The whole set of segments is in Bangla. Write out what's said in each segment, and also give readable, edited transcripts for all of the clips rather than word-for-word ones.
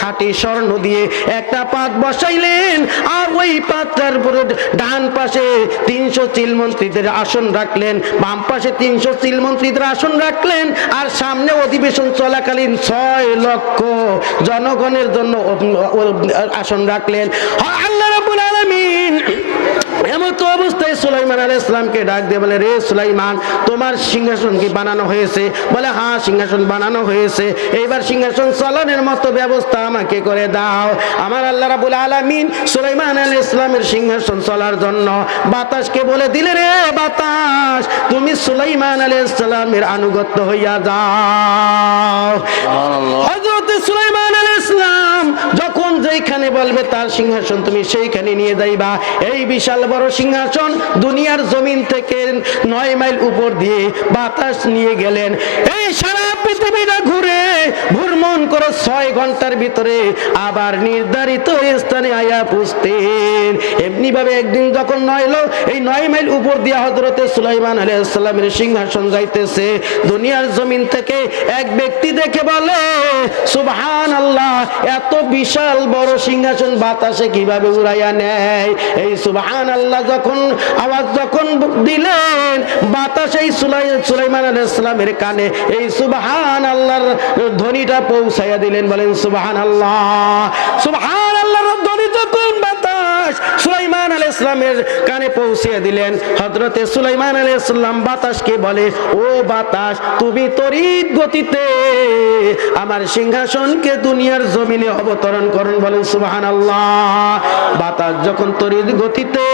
খাঁটি স্বর্ণ দিয়ে একটা পাত বসাইলেন, আর ওই পাতটার উপরে ডান পাশে 300 চিল মন্ত্রীদের আসন রাখলেন, বাম পাশে 300 চিল মন্ত্রীদের আসন রাখলেন, আর সামনে অধিবেশন চলাকালীন 6 লক্ষ জনগণের জন্য আসন রাখলেন। আল্লাহ রাব্বুল আলামিন এমত অবস্থায় সুলাইমান আলাইহিস সালামকে ডাক দিয়ে বলে, রে সুলাইমান, তোমার সিংহাসন কি বানানো হয়েছে? বলে, হ্যাঁ, সিংহাসন বানানো হয়েছে। এইবার সিংহাসন চালানোর মতো ব্যবস্থা আমাকে করে দাও। আমার আল্লাহ রাব্বুল আলামিন সুলাইমান আলাইহিস সালামের সিংহাসন চলার জন্য বাতাসকে বলে দিলে, রে বাতাস, তুমি সুলাইমান আলাইহিস সালামের আনুগত্য হইয়া যাও। হযরত সুলাইমান আলাইহিস সালাম যখন যেখানে বলবে তার সিংহাসন তুমি সেইখানে নিয়ে যাইবা। এই বিশাল বড় সিংহাসন দুনিয়ার জমিন থেকে 9 মাইল উপর দিয়ে বাতাস নিয়ে গেলেন। এই সারা পৃথিবীটা ঘুরে ভ্রমণ করে 6 ঘন্টার ভিতরে আবার নির্ধারিত স্থানে আয়া পৌঁছতেন। এমনি ভাবে একদিন যখন 9 মাইল উপর দিয়ে হযরতে সুলাইমান আলাইহিস সালামের সিংহাসন যাইতেছে, দুনিয়ার জমিন থেকে এক ব্যক্তি দেখে বলে, সুবহানাল্লাহ, এত বিশাল বড় সিংহাসন বাতাসে কিভাবে উড়াইয়া নেয়? এই সুবহানাল্লাহ যখন আওয়াজ যখন দিলেন, বাতাস এই সুলাইমান আলাইহিস সালামের কানে এই সুবহানাল্লাহর ধ্বনিটা পৌঁছাইয়া দিলেন। বলেন সুবহানাল্লাহ। সুবহানাল্লাহর ধ্বনি যখন বাতাস সুলাইমান আলাইহিস সালামের কানে পৌঁছিয়ে দিলেন, হযরতে সুলাইমান আলাইহিস সালাম বাতাসকে বলে, ও বাতাস, তুমি তড়িৎ গতিতে আমার সিংহাসনকে দুনিয়ার জমিনে অবতরণ করুন। বলেন সুবহানাল্লাহ। বাতাস যখন তড়িৎ গতিতে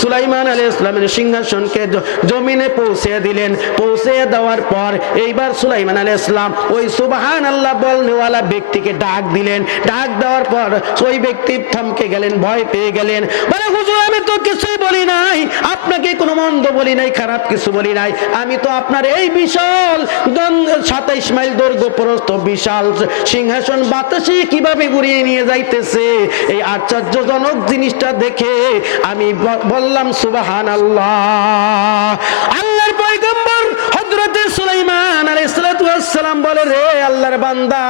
সুলাইমান আলাইহিস সালামের সিংহাসনকে জমিনে পৌঁছে দিলেন, পৌঁছে দেওয়ার পর এইবার সুলাইমান আলাইহিস সালাম ওই সুবহানাল্লাহ বলনেওয়ালা ব্যক্তিকে ডাক দিলেন। ডাক দেওয়ার পর ওই ব্যক্তি থমকে গেলেন, ভয় পেয়ে গেলেন। বলে, হুজুর, আমি তো কিছুই বলি নাই, আপনাকে কোনো মন্দ বলি নাই, খারাপ কিছু বলি নাই। আমি তো আপনার এই বিশাল 27 মাইল দৈর্ঘ্য প্রস্থ বিশাল সিংহাসন বাতাসে কিভাবে উড়িয়ে নিয়ে যাইতেছে, এই আশ্চর্যজনক জিনিসটা দেখে আমি বললাম সুবহানাল্লাহ। আল্লাহর পয়গম্বর হযরতে সুলাইমান আলাইহিস সালাম বলে, রে আল্লাহর বান্দা,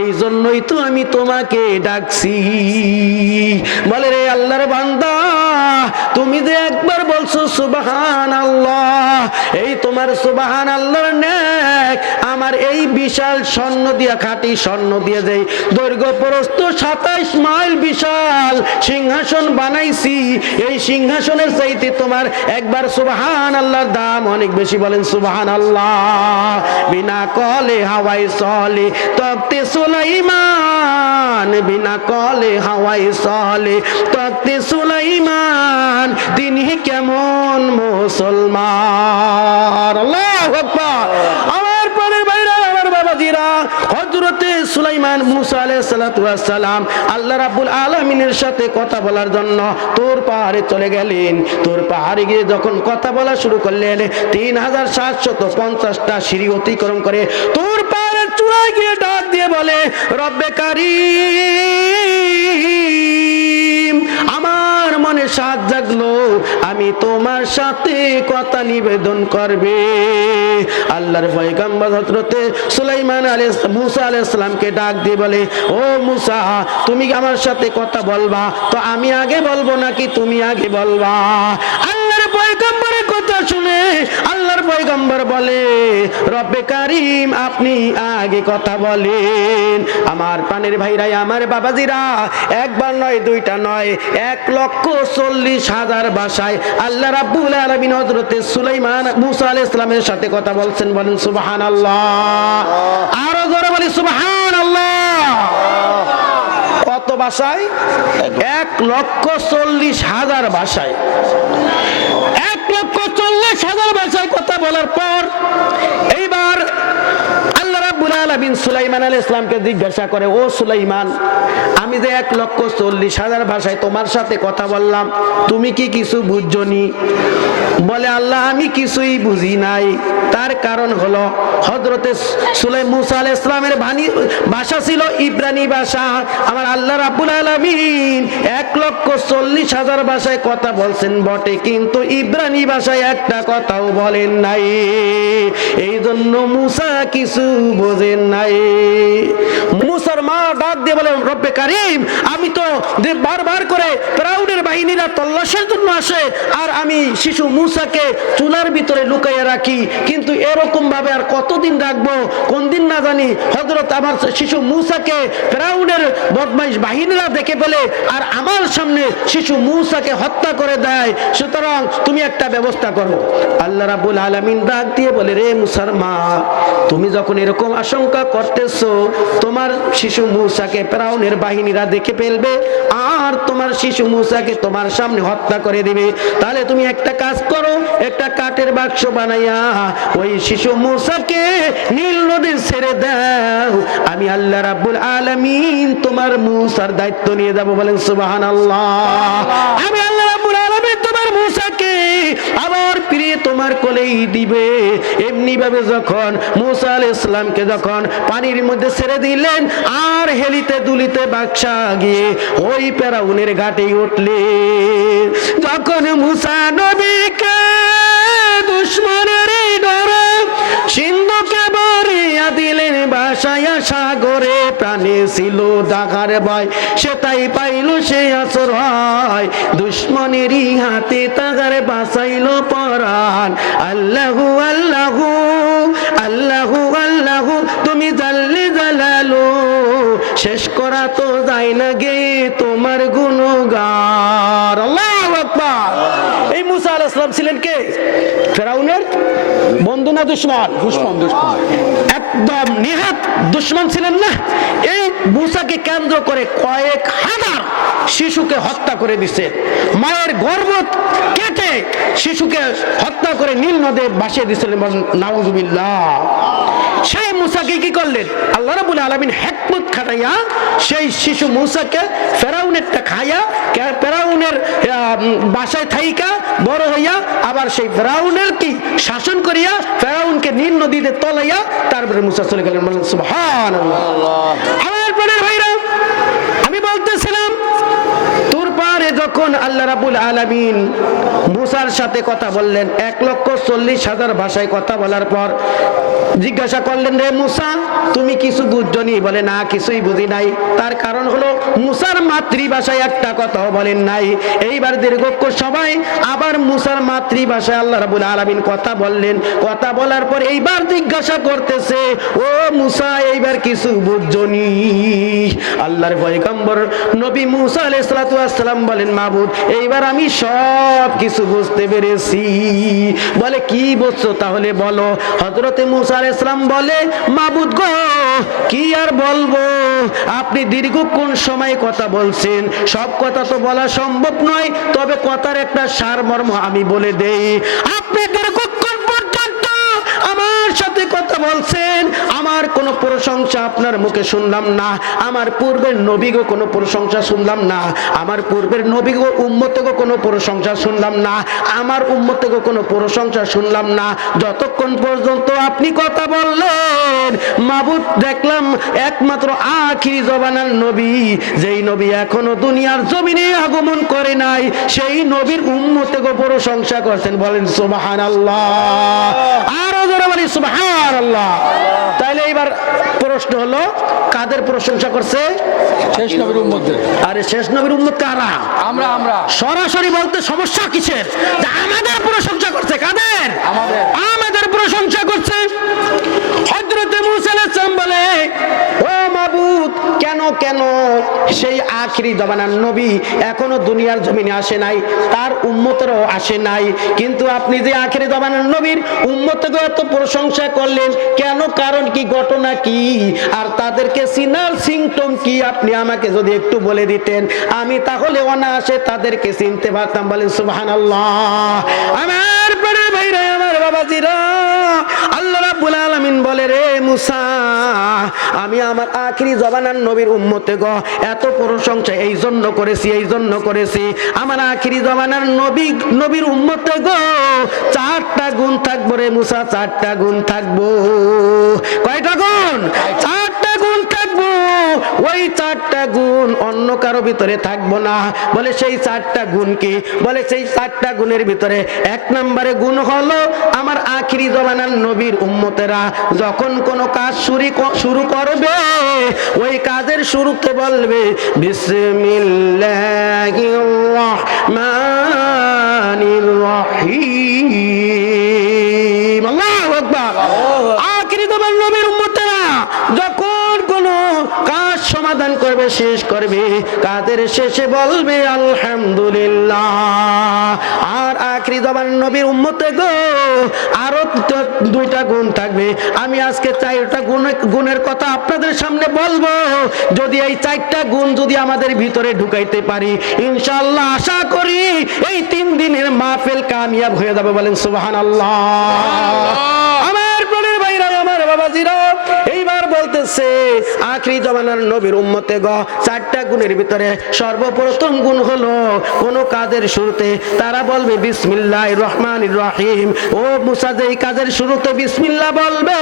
এই জন্যই তো আমি তোমাকে ডাকছি। বলে, রে আল্লাহর বান্দা, তুমি যে একবার বলছো সুবহানাল্লাহ, এই তোমার সুবহানাল্লাহর নেক আমার এই বিশাল স্বর্ণ দিয়া, খাঁটি স্বর্ণ দিয়ে যেই দৈর্ঘ্য প্রস্থ 27 মাইল বিশাল সিংহাসন বানাইছি, এই সিংহাসনের চাইতে তোমার একবার সুবহানাল্লাহর দাম অনেক বেশি। বলেন সুবহানাল্লাহ। বিনা কলে হাওয়াই চলে তখতে সুলাইমান, বিনা কলে হাওয়াই চলে তখতে সুলাইমান, তিনি কেমন মুসলমান। আল্লাহু আকবার। আমার প্রাণের ভাইরা, আমার বাবাজিরা, হযরতে সুলাইমান মুসা আলাইহিস সালাতু ওয়াস সালাম আল্লাহ রাব্বুল আলামিনের সাথে কথা বলার জন্য তুর পাহাড়ে চলে গেলেন। তুর পাহাড়ে গিয়ে যখন কথা বলা শুরু করলেন, 3750টা সিঁড়ি অতিক্রম করে তুর পাহাড়ের চূড়ায় গিয়ে ডাক দিয়ে বলে, রব্বে কারীম, আমার মনে সাধ জাগলো, আমি তোমার সাথে কথা নিবেদন করবে। আল্লাহর পয়গম্বর হযরতে সুলাইমান মুসা আলাইহিস সালামকে ডাক দিয়ে বলে, ও মুসা, তুমি আমার সাথে কথা বলবা তো আমি আগে বলবো নাকি তুমি আগে বলবা? আল্লাহর পয়গম্বরের কথা শুনে আল্লাহর পয়গম্বর বলে, রব্বে কারীম, আপনি আগে কথা বলেন। আমার প্রাণের ভাইরা, আমার বাবাজিরা, একবার নয়, দুইটা নয়, 1,40,000 ভাষায় আল্লাহ রাব্বুল আলামিন হযরতে সুলাইমান মুসা আলাইহিস সালামের সাথে কথা বলছেন। বলেন সুবহানাল্লাহ। আরো জোরে বলি সুবহানাল্লাহ। কত ভাষায়? 1,40,000 ভাষায়। 1,40,000 ভাষায় কথা বলার পর এইবার আল্লাহ রাব্বুল আলামিন সুলাইমান আলাইহিস সালামকে জিজ্ঞাসা করে, ও সুলাইমান, আমি যে 1,40,000 ভাষায় তোমার সাথে কথা বললাম, তুমি কি কিছু বুঝছনি? বলে, আল্লাহ, আমি কিছুই বুঝি নাই। তার কারণ হলো হযরতে মুসা আলাইহিস সালামের ভাষা ছিল ইব্রানি ভাষা। আমার আল্লাহ রাব্বুল আলামিন 1,40,000 ভাষায় কথা বলছেন বটে, কিন্তু ইব্রানি ভাষায় একটা কথাও বলেন নাই। এই জন্য মুসা কিছু বোঝেন নাই। মুসার মা ডাক দিয়ে বলে রব্বে কারীম আমি তো বারবার করে ফেরাউনের বাহিনীরা তল্লাশের জন্য আসে আর আমি শিশু মূসাকে চুলার ভিতরে লুকাইয়া রাখি, কিন্তু এরকম ভাবে আর কতদিন রাখবো, কোন দিন না জানি হযরত আমার শিশু মূসাকে ফেরাউনের বদমাইশ বাহিনীরা দেখে ফেলে আর আমার সামনে শিশু মূসাকে হত্যা করে দেয়, সুতরাং তুমি একটা ব্যবস্থা করো। আল্লাহ রাব্বুল আলামিন ডাক দিয়ে বলে রে মূসার মা, তুমি যখন এরকম আশঙ্কা করতেছো তোমার শিশু মূসাকে ফেরাউনের বাহিনীরা দেখে ফেলবে আর তোমার শিশু মূসাকে তোমার সামনে হত্যা করে দিবে, তাহলে তুমি একটা কাজ করো, একটা কাঠের বাক্স বানাইয়া ওই শিশু মূসাকে নীল নদী ছেড়ে দাও, আমি আল্লাহ রাব্বুল আলামিন তোমার মূসার দায়িত্ব নিয়ে যাব। বলেন সুবহানাল্লাহ। আমি আল্লাহ রাব্বুল আলামিন তোমার মূসাকে আবার ফিরিয়ে তোমার কোলেই দিবে। এমনি ভাবে যখন মূসা আলাইহিস সালামকে যখন পানির মধ্যে ছেড়ে দিলেন আর হেলিতে দুলিতে বাদশা গিয়ে ওই ফেরাউনের ঘাটে উঠলেন, যখন মূসা নবীকে দুশমনের ডরে সিন্ধুকে ভরিয়া দিলেন ভাসাইয়া সাগরে, প্রাণে ছিল দাগার ভয় সে তাই পাইল সে আশ্রয়, দুশমনেরই হাতে তাগার বাঁচাইল পরাণ। আল্লাহু আল্লাহু আল্লাহু আল্লাহু তুমি জাল্লে জালালো, শেষ করা তো যায় না গে তোমার গুণগান। আল্লাহু আকবার। এই মূসা আলাইহিস সালাম ছিলেন কে? ফেরাউনের বন্ধু না দুশমন? দুশমন, দুশমন, একদম নিহাত দুশমন ছিলেন না। এই মূসাকে কেন্দ্র করে কয়েক হাজার শিশুকে হত্যা করে দিছে, মায়ের গর্ভ কেটে শিশুকে হত্যা করে নীল নদে ভাসিয়ে দিছিলেন। নাউজুবিল্লাহ। সেই মূসাকে কি করলেন আল্লাহ রাব্বুল আলামিন হিকমত খাটাইয়া সেই শিশু মূসাকে ফেরাউনেরটা খাইয়া ফেরাউনের বাসায় থাইকা বড় হইয়া আবার সেই ফেরাউনের কি শাসন করিয়া ফেরাউনকে নীল নদীতে তলাইয়া তারপরে মূসা চলে গেলেন। বলেন সুবহানাল্লাহ। আমার প্রাণের ভাইরা, আমি বলতেছিলাম তুর পাহাড়ে যখন আল্লাহ রাব্বুল আলামিন মূসার সাথে কথা বললেন 1,40,000 ভাষায় কথা বলার পর জিজ্ঞাসা করলেন রে মূসা তুমি কিছু বুঝছনি? বলে না কিছুই বুঝি নাই। তার কারণ হলো মূসার মাতৃভাষায় একটা কথাও বলেন নাই। এইবার দীর্ঘক্ষণ সবাই আবার মূসার মাতৃভাষায় আল্লাহ রাব্বুল আলামিন কথা বললেন। কথা বলার পর এইবার জিজ্ঞাসা করতেছে ও মূসা এইবার কিছু বুঝছনি? আল্লাহর পয়গম্বর নবী মূসা আলাইহিস সালাতু ওয়াস সালাম বলেন মাবুদ এইবার আমি সব কিছু বুঝতে পেরেছি। বলে কি বুঝছো তাহলে বলো। হযরতে মূসা আলাইহিস সালাম বলে মাবুদ গো কি আর বলবো, আপনি দীর্ঘক্ষণ সময় কথা বলছেন, সব কথা তো বলা সম্ভব নয়, তবে কথার একটা সারমর্ম আমি বলে দেই। আপনি দীর্ঘক্ষণ পর্যন্ত আমার সাথে কথা বলছেন, আমার কোনো প্রশংসা আপনার মুখে শুনলাম না, আমার পূর্বের নবীগো কোনো প্রশংসা শুনলাম না, আমার পূর্বের নবীগো উম্মতগো কোনো প্রশংসা শুনলাম না, আমার উম্মতগো কোনো প্রশংসা শুনলাম না। যতক্ষণ পর্যন্ত আপনি কথা বললেন মাবুদ দেখলাম একমাত্র আখিরি জবানার নবী, যেই নবী এখনো দুনিয়ার জমিনে আগমন করে নাই, সেই নবীর উম্মতগো প্রশংসা করছেন। বলেন সুবহানাল্লাহ। আরো জোরে বলি সুবহানাল্লাহ। তাইলে এবার প্রশ্ন হলো কাদের প্রশংসা করছে? শেষ নবীর উম্মতদের। আরে শেষ নবীর উম্মত কারা? আমরা। আমরা সরাসরি বলতে সমস্যা কিসের? আমাদের প্রশংসা করছে। কাদের? আমাদের প্রশংসা করছে। হযরতে মূসা আলাইহিস সালাম বলে ও মাবুদ কেন কেন সেই আখিরি জমানার নবী এখনো দুনিয়ার জমিনে আসে নাই, তার উম্মতেরও আসে নাই, কিন্তু আপনি যে আখিরি জমানার নবীর উম্মতকে এত প্রশংসা করলেন কেন? কারণ কি, ঘটনা কি, আর তাদেরকে সিনাল সিমটম কি আপনি আমাকে যদি একটু বলে দিতেন আমি তাহলে অনায়াসে তাদেরকে চিনতে পারতাম। বলেন সুবহানাল্লাহ। আমার বড় ভাইরা, আমার বাবাজিরা, আল্লাহ রাব্বুল আলামিন বলে রে মূসা আমি আমার আখিরি জমানার নবীর উম্মতে গো এত প্রশংসা এই জন্য করেছি আমার আখিরি জমানার নবীর উম্মতে গো 4টা গুণ থাকবো রে মূসা, 4টা গুণ থাকবো। কয়টা গুণ? 4টা গুণ থাকবো। ওই 4টা গুণ অন্য কারো ভিতরে থাকবো না। বলে সেই 4টা গুণ কি? বলে সেই 4টা গুণের ভিতরে 1 নম্বরে গুণ হলো আমার আখিরি জমানার নবীর উম্মতেরা যখন কোনো কাজ শুরু করবে ওই কাজের শুরুতে বলবে বিসমিল্লাহির রহমানির রহিম। আল্লাহু আকবার। আখিরি জমানার নবীর উম্মতেরা যখন কোনো কাজ সমাধান করবে, শেষ করবে, কাজের শেষে বলবে আলহামদুলিল্লাহ। আর আখিরি জমানার নবীর উম্মতে গো আরো 2টা গুণ থাকবে। আমি আজকে 4টা গুণের কথা আপনাদের সামনে বলবো। যদি এই 4টা গুণ যদি আমাদের ভিতরে ঢুকাইতে পারি, ইনশাআল্লাহ আশা করি এই 3 দিনের মাহফিল কামিয়াব হয়ে যাবে। বলেন সুবহানাল্লাহ। আমার প্রাণের ভাইরা, আমার বাবাজিরা, এইবার বলতেছে আখিরি জমানার নবীর উম্মতে গো 4টা গুণের ভিতরে সর্বপ্রথম গুণ হলো কোন কাজের শুরুতে তারা বলবে বিসমিল্লাহির রহমানির রহিম। ও মুসা, যেই কাজের শুরুতে বিসমিল্লাহ বলবে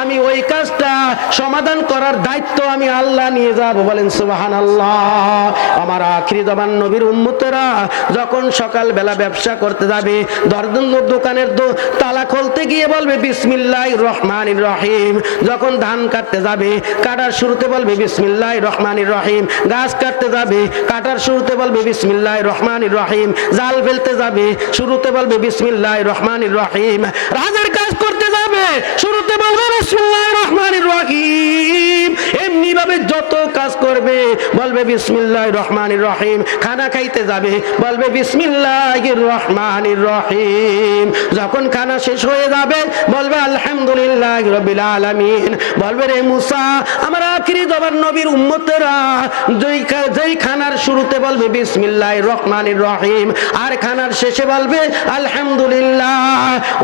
আমি ওই কাজটা সমাধান করার দায়িত্ব আমি আল্লাহ নিয়ে যাব। বলেন সুবহানাল্লাহ। আমার আখিরি জমানার নবীর উম্মতেরা যখন সকালবেলা ব্যবসা করতে যাবে, দোকানের তালা খুলতে গিয়ে বলবে বিসমিল্লাহির রহমানির রহিম। যখন ধান কাটতে যাবে কাটার শুরুতে বলবে বিসমিল্লাহির রহমানির রহিম। গাছ কাটতে যাবে কাটার শুরুতে বলবে বিসমিল্লাহির রহমানির রহিম। জাল ফেলতে যাবে শুরুতে বলবে বিসমিল্লাহির রহমানির রহিম। রাজের কাজ করতে যাবে শুরুতে বলবে বিসমিল্লাহির রহমানির রহিম। এমনি ভাবে যত কাজ করবে বলবে বিসমিল্লাহির রহমানির রহিম। খানা খাইতে যাবে বলবে বিসমিল্লাহির রহমানির রহিম। যখন খানা শেষ হয়ে যাবে বলবে আলহামদুলিল্লাহি রাব্বিল আলামিন। বলবে রে মুসা, আমার আখিরি জমানার নবীর উম্মতেরা যেই খানার শুরুতে বলবে বিসমিল্লাহির রহমানির রহিম আর খানার শেষে বলবে আলহামদুলিল্লাহ,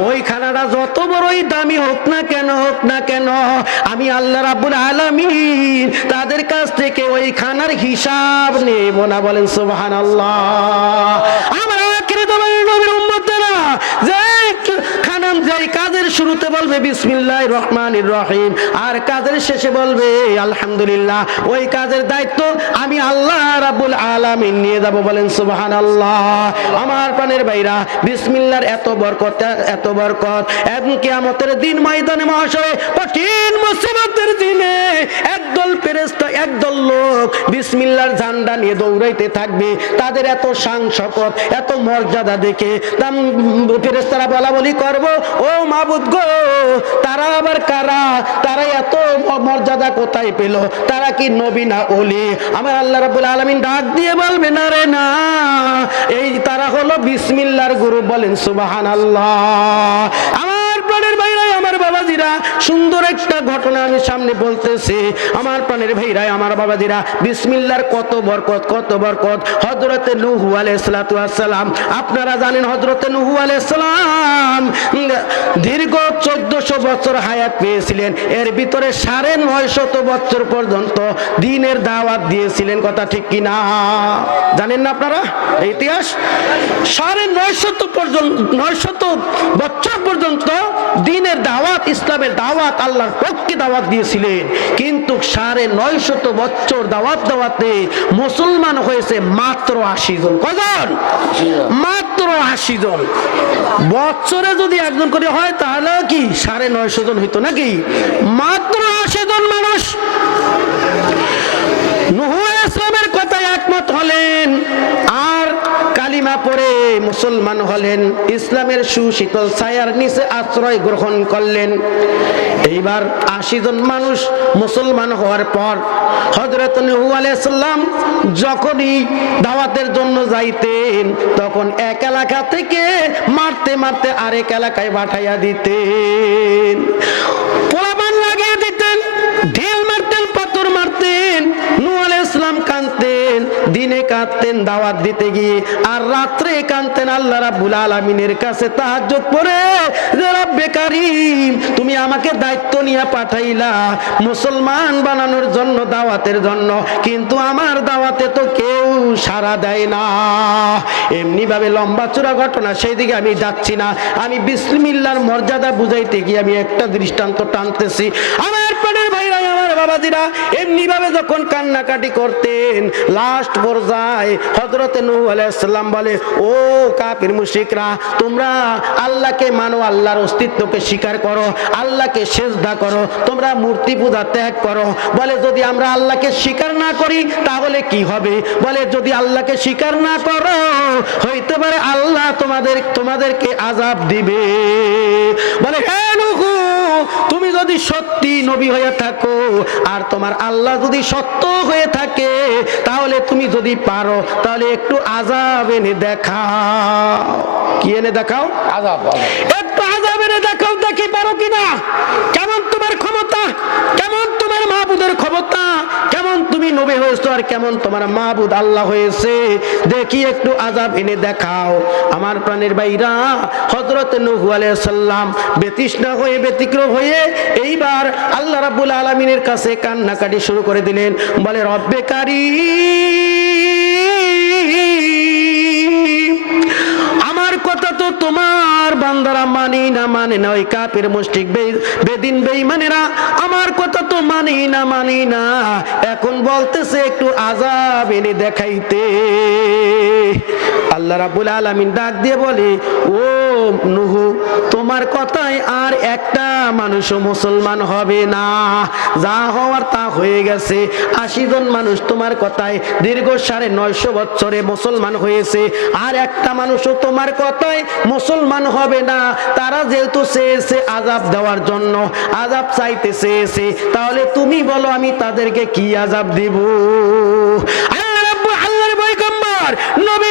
ওই খানাটা যত বড়ই দামি হোক না কেন আমি আল্লাহ রাব্বুল আলামিন তাদের কাছ থেকে ওই খানার হিসাব নেব না। বলেন সুবহানাল্লাহ। আমার আখিরি জমানার নবীর উম্মতেরা যেই কাজের শুরুতে বলবে বিসমিল্লাহির রহমানির রহিম আর কাজের শেষে বলবে আলহামদুলিল্লাহ, ওই কাজের দায়িত্ব আমি আল্লাহ রাব্বুল আলামিন নিয়ে যাব। বলেন সুবহানাল্লাহ। আমার প্রাণের ভাইরা, বিসমিল্লাহর এত বরকত এবং কিয়ামতের দিন ময়দানে মহাশয়ে কঠিন মুসিবতের দিনে একদল ফেরেশতা, একদল লোক বিসমিল্লাহর ঝান্ডা নিয়ে দৌড়াইতে থাকবে। তাদের এত শান শকত, এত মর্যাদা দেখে ফেরেশতারা বলা বলি করব, ও মাবুদ গো, তারা আবার কারা? তারা এত মর্যাদা কোথায় পেল? তারা কি নবী না ওলি? আমার আল্লাহ রাব্বুল আলামিন ডাক দিয়ে বলবে না রে না, এই তারা হলো বিসমিল্লাহর গুরু। বলেন সুবহানাল্লাহ। আমার প্রাণের ভাইরা, আমার বাবাজিরা, সুন্দর একটা ঘটনা আমি সামনে বলতেছি। আমার প্রাণের ভাইরা, আমার বাবাজিরা, বিসমিল্লাহর কত বরকত। হযরতে নূহ আলাইহিস সালাতু ওয়াস সালাম, আপনারা জানেন হযরতে নূহ আলাইহিস সালাম দীর্ঘ 1400 বছর হায়াত পেয়েছিলেন। এর ভিতরে 950 বছর পর্যন্ত দ্বীনের দাওয়াত দিয়েছিলেন। কথা ঠিক কি না? জানেন না আপনারা ইতিহাস? 950 বছর পর্যন্ত দ্বীনের দাওয়াত, ইসলামের দাওয়াত, আল্লাহর পক্ষে দাওয়াত দিয়েছিলেন। কিন্তু 950 বছর দাওয়াতে মুসলমান হয়েছে মাত্র 80 জন। কজন? মাত্র 80 জন। বছরে যদি একজন করে হয় তাহলে কি 950 জন হইতো নাকি? মাত্র 80 জন মানুষ নূহ আলাইহিস সালামের কথায় একমত হলেন আর কালিমা পড়ে মুসলমান হলেন, ইসলামের সুশীতল ছায়ার নিচে আশ্রয় গ্রহণ করলেন। এইবার 80 জন মানুষ মুসলমান হওয়ার পর হযরত নূহ আলাইহিস সালাম যখনই দাওয়াতের জন্য যাইতেন তখন এক এলাকা থেকে মারতে আরেক এলাকায় পাঠাইয়া দিতেন, পোলাপান লাগিয়ে দিতেন, ঢিল মারতেন, পাথর মারতেন। নূহ আলাইহিস সালাম কাঁদতেন, দিনে কাঁদতেন দাওয়াত দিতে গিয়ে, আর রাত্রে কাঁদতেন আল্লাহ রাব্বুল আলামিনের কাছে তাহাজ্জুদ পড়ে, যে রব্বে কারীম, তুমি আমাকে দায়িত্ব নিয়ে পাঠাইলা মুসলমান বানানোর জন্য, দাওয়াতের জন্য, কিন্তু আমার দাওয়াতে তো কেউ সাড়া দেয় না। এমনি ভাবে লম্বা চূড়া ঘটনা, সেই দিকে আমি যাচ্ছি না। আমি বিসমিল্লাহর মর্যাদা বুঝাইতে গিয়ে আমি একটা দৃষ্টান্ত টানতেছি। আমার প্রাণের ভাইরা, আমার বাবাজিরা এমনি ভাবে যখন কান্নাকাটি করতেন, লাস্ট পর্যায়ে হযরত নূহ আলাইহিস সালাম বলে, ও কাফির মুশরিকরা, তোমরা আল্লাহকে মানো, আল্লাহর অস্তিত্বকে স্বীকার করো, আল্লাহকে সিজদা করো, তোমরা মূর্তি পূজা ত্যাগ করো। বলে যদি আমরা আল্লাহকে স্বীকার না করি তাহলে কি হবে? বলে যদি আল্লাহকে স্বীকার না করো হইতে পারে আল্লাহ তোমাদেরকে আযাব দিবে। বলে হে নূহ, তুমি যদি সত্যি নবী হয়ে থাকো আর তোমার আল্লাহ যদি সত্য হয়ে থাকে তাহলে তুমি যদি পারো তাহলে একটু আযাব এনে দেখাও। কি এনে দেখাও? আযাব। একটু আযাব এনে দেখাও, দেখি পারো কিনা। কেমন তোমার ক্ষমতা, কেমন তোমার মাবুদের ক্ষমতা, কেমন তুমি নবী হয়েছো আর কেমন তোমার মাবুদ আল্লাহ হয়েছে, দেখি একটু আযাব এনে দেখাও। আমার প্রাণের ভাইরা, হযরত নূহ আলাইহিস সালাম বেতৃষ্ণা হয়ে ব্যতিক্রম হয়ে এইবার আল্লাহ রাব্বুল আলামিনের কাছে কান্নাকাটি শুরু করে দিলেন। বলে রব্বে কারীম, আমার কথা তো তোমার বান্দারা মানে না, ওই কাফির মুশরিক বেদিন বেঈমানেরা আমার কথা তো মানি না, এখন বলতেছে একটু আযাব এনে দেখাইতে। আল্লাহ রাব্বুল আলামিন ডাক দিয়ে বলে, ও নূহ, তোমার কথায় আর একটা মানুষও মুসলমান হবে না, যা হওয়ার তা হয়ে গেছে। 80 জন মানুষ তোমার কথায় দীর্ঘ 950 বছরে মুসলমান হয়েছে, আর একটা মানুষও তোমার কথায় মুসলমান হবে না। তারা যেহেতু চেয়েছে আযাব দেওয়ার জন্য, আযাব চাইতে চেয়েছে, তাহলে তুমি বলো আমি তাদেরকে কি আযাব দিব? আল্লাহর পয়গম্বর নবী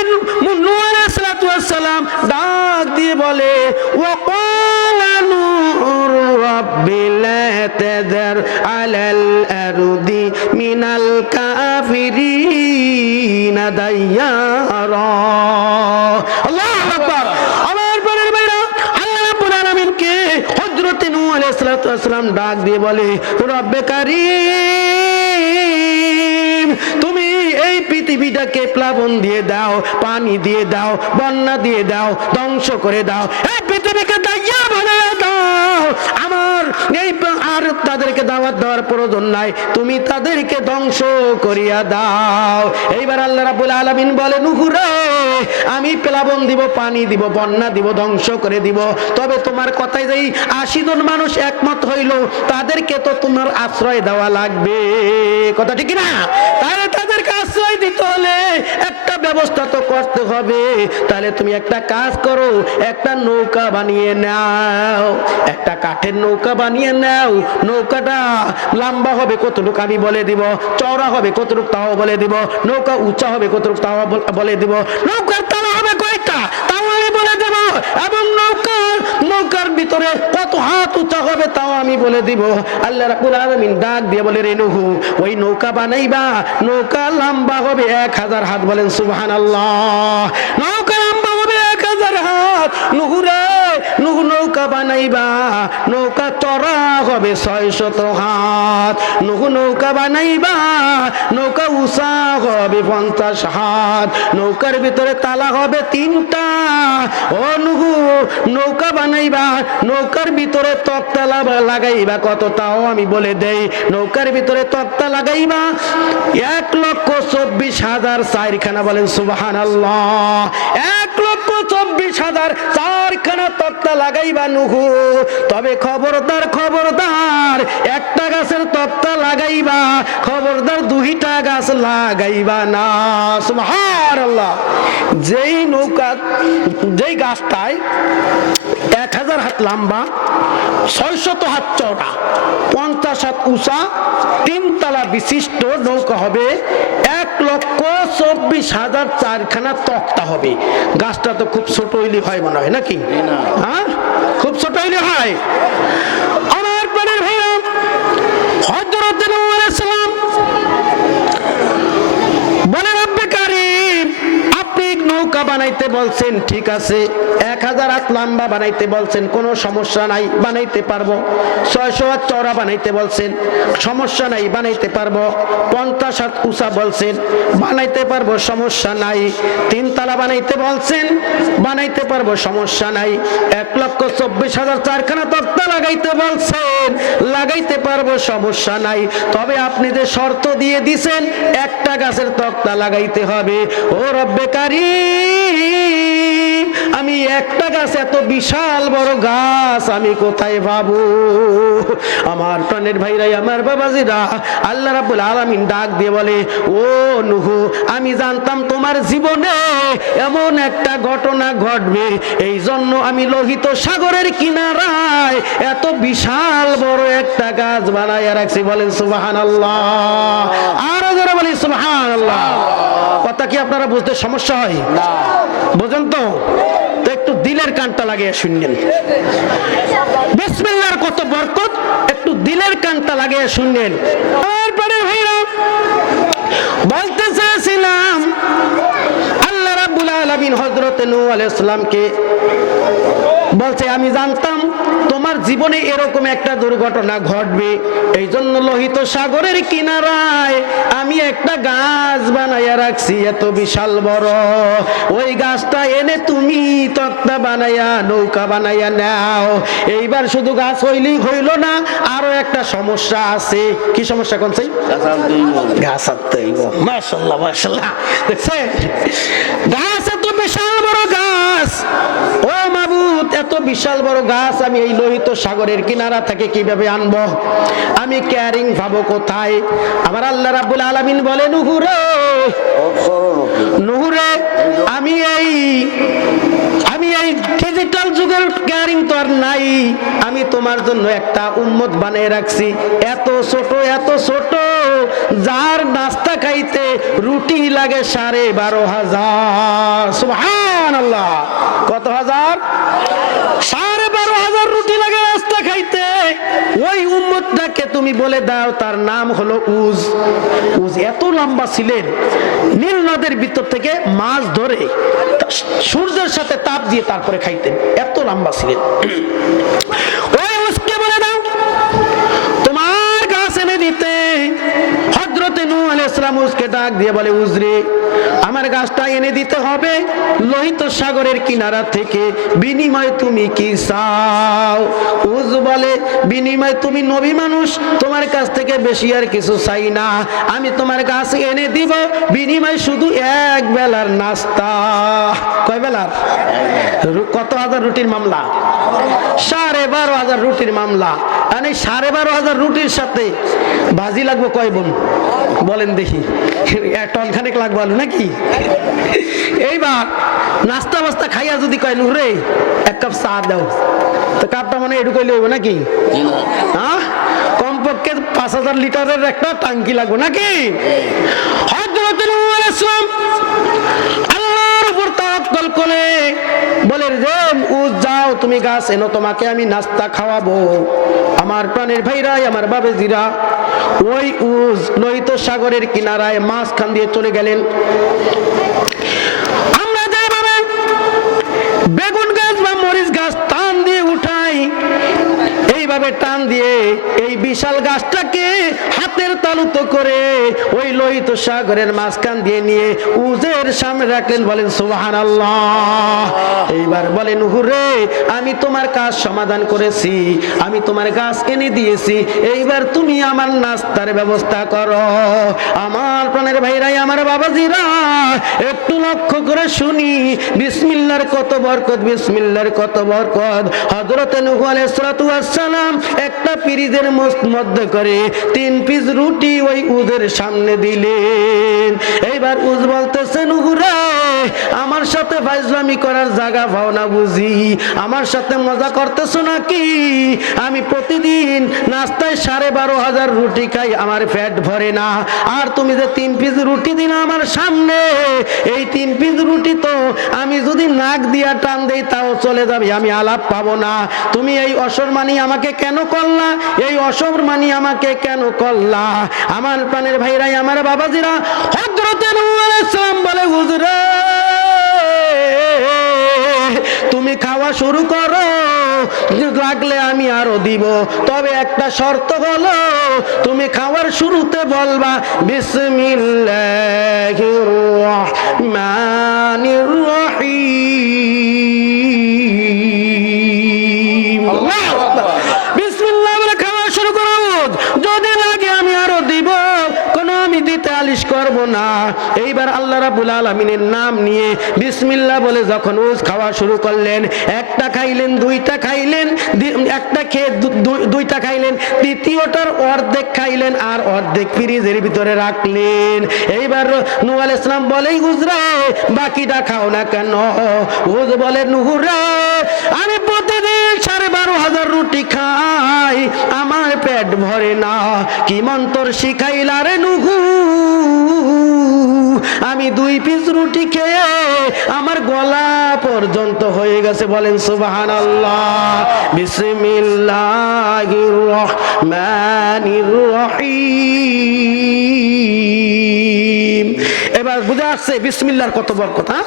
নূহ আলাইহিস সালাতু ওয়াস সালাম ডাক দিয়ে বলে, ওয়াকালা নূহ রাব্বি লা তাযার আলাল আরদি মিনাল কাফিরিনা দাইয়ারা। আল্লাহু আকবার। আমার প্রাণের ভাইরা, আল্লাহ রাব্বুল আলামিনকে হযরত নূহ আলাইহিস সালাতু ওয়াস সালাম ডাক দিয়ে বলে, রব্বে কারীম, তুমি এই পৃথিবীটাকে প্লাবন দিয়ে দাও, পানি দিয়ে দাও, বন্যা দিয়ে দাও, ধ্বংস করে দাও, এই পৃথিবীকে দাইয়া বানায়া দাও। আমার এই আর তাদেরকে দাওয়াত দেওয়ার প্রয়োজন নাই, তুমি তাদেরকে ধ্বংস করিয়া দাও। এইবার আল্লাহ রাব্বুল আলামিন বলে, নূহ রে, আমি প্লাবন দিব, পানি দিব, বন্যা দিব, ধ্বংস করে দিব, তবে তোমার কথায় যেই 80 জন মানুষ একমত হইল তাদেরকে তো তোমার আশ্রয় দেওয়া লাগবে। কথা ঠিক না? তাহলে তাদেরকে আশ্রয় দিতে হলে একটা ব্যবস্থা তো করতে হবে। তাহলে তুমি একটা কাজ করো, একটা নৌকা বানিয়ে নাও, একটা কাঠের নৌকা বানিয়ে নাও। নৌকাটা লম্বা হবে কতটুকু আমি বলে দিব, চওড়া হবে কতটুকু তাও বলে দিব, নৌকা উঁচা হবে কতটুকু তাও বলে দিব, নৌকার তালা হবে কয়টা তাও আমি বলে দেব, এবং নৌকার ভিতরে কত হাত উঁচা হবে তাও আমি বলে দিব। আল্লাহ রাব্বুল আলামিন ডাক দিয়ে বলে, রে নূহ, ওই নৌকা বানাইবা, নৌকা লম্বা হবে 1000 হাত। বলেন সুবহানাল্লাহ। নৌকা লম্বা হবে 1000 হাত। নূহ রে, নূহ নৌকা বানাইবা, নৌকা চড়া হবে 600 হাত। নূহ নৌকা বানাইবা, নৌকা উঁচা হবে 50 হাত। নৌকার ভিতরে তালা হবে 3টা। ও নূহ, নৌকা বানাইবা, নৌকার ভিতরে তক্তা লাগাইবা কত তাও আমি বলে দেই। নৌকার ভিতরে তক্তা লাগাইবা 1,24,000 চারখানা। বলেন সুবহানাল্লাহ। 1,24,000 চারখানা তক্তা লাগাইবা নূহ। তবে খবরদার, একটা গাছের তক্তা লাগাইবা, খবরদার 2টা গাছ লাগাইবা না। সুবহানাল্লাহ। যেই গাছটায় 1000 হাত লম্বা, 600 হাত চওড়া, 50 হাত উঁচা, 3 তলা বিশিষ্ট নৌকা হবে, 1,24,000 চারখানা তক্তা হবে। গাছটা তো খুব ছোট হইলে হয় মনে হয় নাকি? হ্যাঁ, খুব ছোট হইলে হয়। আমার প্রাণের ভাইরা, হযরত নূহ আলাইহিস সালাম বলে, রব্বে কারীম, আপনি নৌকা বানাইতে বলছেন, ঠিক আছে, 1000 হাত লম্বা বানাইতে বলছেন, কোনো সমস্যা নাই, বানাইতে পারবো। 600 হাত চওড়া বানাইতে বলছেন, সমস্যা নাই, বানাইতে পারবো। 50 হাত উঁচা বলছেন, বানাইতে পারবো, সমস্যা নাই। 3 তলা বানাইতে বলছেন, বানাইতে পারবো, সমস্যা নাই। 1,24,000 চারখানা তক্তা লাগাইতে বলছেন, লাগাইতে পারবো, সমস্যা নাই, তবে আপনি যে শর্ত দিয়ে দিছেন একটা গাছের তক্তা লাগাইতে হবে। ও রব্বে কারীম, আমি একটা গাছ, এত বিশাল বড় গাছ আমি কোথায় পাবো? আমার প্রাণের ভাইরাই, আমার বাবাজিরা, আল্লাহ রাব্বুল আলামিন ডাক দিয়ে বলে, ও নূহ, আমি জানতাম তোমার জীবনে এমন একটা ঘটনা ঘটবে, এই জন্য আমি লোহিত সাগরের কিনারায় এত বিশাল বড় একটা গাছ বানাইয়া রাখছি। বলেন সুবহানাল্লাহ। আর যারা বলি সুবহানাল্লাহ। কথা কি আপনারা বুঝতে সমস্যা হয়? বুঝেন তো? তো একটু দিলের কানটা লাগিয়ে শুনলেন। বিসমিল্লাহর কত বরকত, একটু দিলের কানটা লাগিয়ে শুনলেন। তারপরে ভাইরা বলতে চেয়েছিলাম, আল্লাহ রাব্বুল আলামিন হযরত নূহ আলাইহিস সালামকে বলছে, আমি জানতাম তোমার জীবনে এরকম একটা দুর্ঘটনা ঘটবে, এই জন্য লোহিত সাগরের কিনারায় আমি একটা গাছ বানাইয়া রাখছি এত বিশাল বড়। ওই গাছটা এনে তুমি তক্তা বানাইয়া নৌকা বানাইয়া নাও। এইবার শুধু গাছ হইলেই হইল না, আরো একটা সমস্যা আছে। কি সমস্যা কোনছে? গাছ আনতে হইব। মাশাআল্লাহ মাশাআল্লাহ, দেখছেন? গাছ এত বিশাল বড় গাছ, ও মাবুদ, এত বিশাল বড় গাছ আমি এই লোহিত সাগরের কিনারা থেকে কিভাবে আনবো? আমি ক্যারিং পাবো কোথায়? আবার আল্লাহ রাব্বুল আলামিন বলে, নূহ রে, আমি এই ডিজিটাল যুগের ক্যারিং তো আর নাই, আমি তোমার জন্য একটা উম্মত বানিয়ে রাখছি, এত ছোট, যার নাস্তা খাইতে রুটি লাগে 12,500। সুবহানাল্লাহ। কত হাজার? 12,500 রুটি লাগে নাস্তা খাইতে। ওই উম্মতটাকে তুমি বলে দাও তার নাম হলো উজ। এত লম্বা ছিলেন, নীল নদের ভিতর থেকে মাছ ধরে সূর্যের সাথে তাপ দিয়ে তারপরে খাইতেন, এত লম্বা ছিলেন। ওই উজকে বলে দাও তোমার গাছ এনে দিতে। হযরতে নূহ আলাইহিস সালাম উজকে ডাক দিয়ে বলে, উজরে, আমার গাছটা এনে দিতে হবে লোহিত সাগরের কিনারা থেকে, বিনিময় তুমি কি চাও? উজ বলে, বিনিময় তুমি নবী মানুষ, তোমার কাছ থেকে বেশি আর কিছু চাই না, আমি তোমার গাছ এনে দিব, বিনিময় শুধু এক বেলার নাস্তা। কয় বেলার? কত হাজার রুটির মামলা? 12,500 রুটির মামলা। আর এই 12,500 রুটির সাথে ভাজি লাগবে কয় বোন? বলেন দেখি। টন খানেক লাগবে আলু নাকি? এইবার নাস্তা বাস্তা খাইয়া যদি কয়, নূহ রে, এক কাপ চা দাও, তো কাপটা মানে এটু কইলে হইব নাকি? হ্যাঁ, কমপক্ষে 5,000 লিটারের একটা টাঙ্কি লাগবে নাকি? হযরত নূহ আলাইহিস সালাম আল্লাহর উপর তাওয়াক্কুল করে বলে, রে উজ, যাও তুমি গাছ এনো, তোমাকে আমি নাস্তা খাওয়াবো। আমার প্রাণের ভাইরা, আমার বাবেজিরা, ওই উজ লোহিত সাগরের কিনারায় মাঝখান দিয়ে চলে গেলেন। আমরা যেভাবে বেগুন গাছ বা মরিচ গাছ টান দিয়ে উঠাই, এইভাবে টান দিয়ে এই বিশাল গাছটাকে হাতের তালুতে করে ওই লোহিত সাগরের মাঝখান দিয়ে নিয়ে উজের সামনে রাখলেন। বলেন সুবহানাল্লাহ। এইবার বলেন, নূহ রে, আমি তোমার কাজ সমাধান করেছি, আমি তোমার গাছ এনে দিয়েছি, এইবার তুমি আমার নাস্তার ব্যবস্থা করো। আমার প্রাণের ভাইরাই, আমার বাবাজিরা, একটু লক্ষ্য করে শুনি, বিসমিল্লাহর কত বরকত, বিসমিল্লাহর কত বরকত। হযরত নূহ আলাইহিস সালাতু ওয়াস সালাম একটা পিরিজের মধ্যে করে 3 পিস রুটি ওই উজের সামনে দিলেন। এইবার উজ বলতেছে, নূহ রে, আমার সাথে ফাজলামি করার জায়গা পাও না বুঝি? আমার সাথে মজা করতেছো নাকি? আমি প্রতিদিন নাস্তায় 12,500 রুটি খাই, আমার পেট ভরে না, আর তুমি যে 3 পিস রুটি দিলে আমার সামনে, এই 3 পিস রুটি তো আমি যদি নাক দিয়া টান দেই তাও চলে যাবে, আমি আলাপ পাবো না। তুমি এই অসম্মানী আমাকে কেন করলা? এই অসম্মানী আমাকে কেন করলা? আমার প্রাণের ভাইরাই, আমার বাবাজিরা, হযরত নূহ আলাইহিস সালাম বলে, হুজুরে, তুমি খাওয়া শুরু করো, লাগলে আমি আরো দিব, তবে একটা শর্ত হলো, তুমি খাওয়ার শুরুতে বলবা বিসমিল্লাহির রাহমানির রাহিম। বিসমিল্লাহ বলে খাওয়া শুরু করো। না। এইবার আল্লাহ রাব্বুল আলামিনের নাম নিয়ে বিসমিল্লাহ বলে যখন উজ খাওয়া শুরু করলেন, একটা খাইলেন, দুইটা খাইলেন, একটা খেয়ে দুইটা খাইলেন, তৃতীয়টার অর্ধেক খাইলেন আর অর্ধেক ফ্রিজের ভিতরে রাখলেন। এইবার নূহ আলাইহিস সালাম বলে, উজরা বাকিটা খাও না কেন? উজ বলে, নূহ রে, আমি প্রতিদিন 12,500 রুটি খাই, আমার পেট ভরে না। কি মন্তর শিখাইলা রে নূহ? আমি 2 পিস রুটি খেয়ে আমার গলা পর্যন্ত হয়ে গেছে। বলেন সুবহানাল্লাহ। বিসমিল্লাহির রহমানির রহিম। এবার বুঝে আসছে বিসমিল্লাহর কত বড় কথা।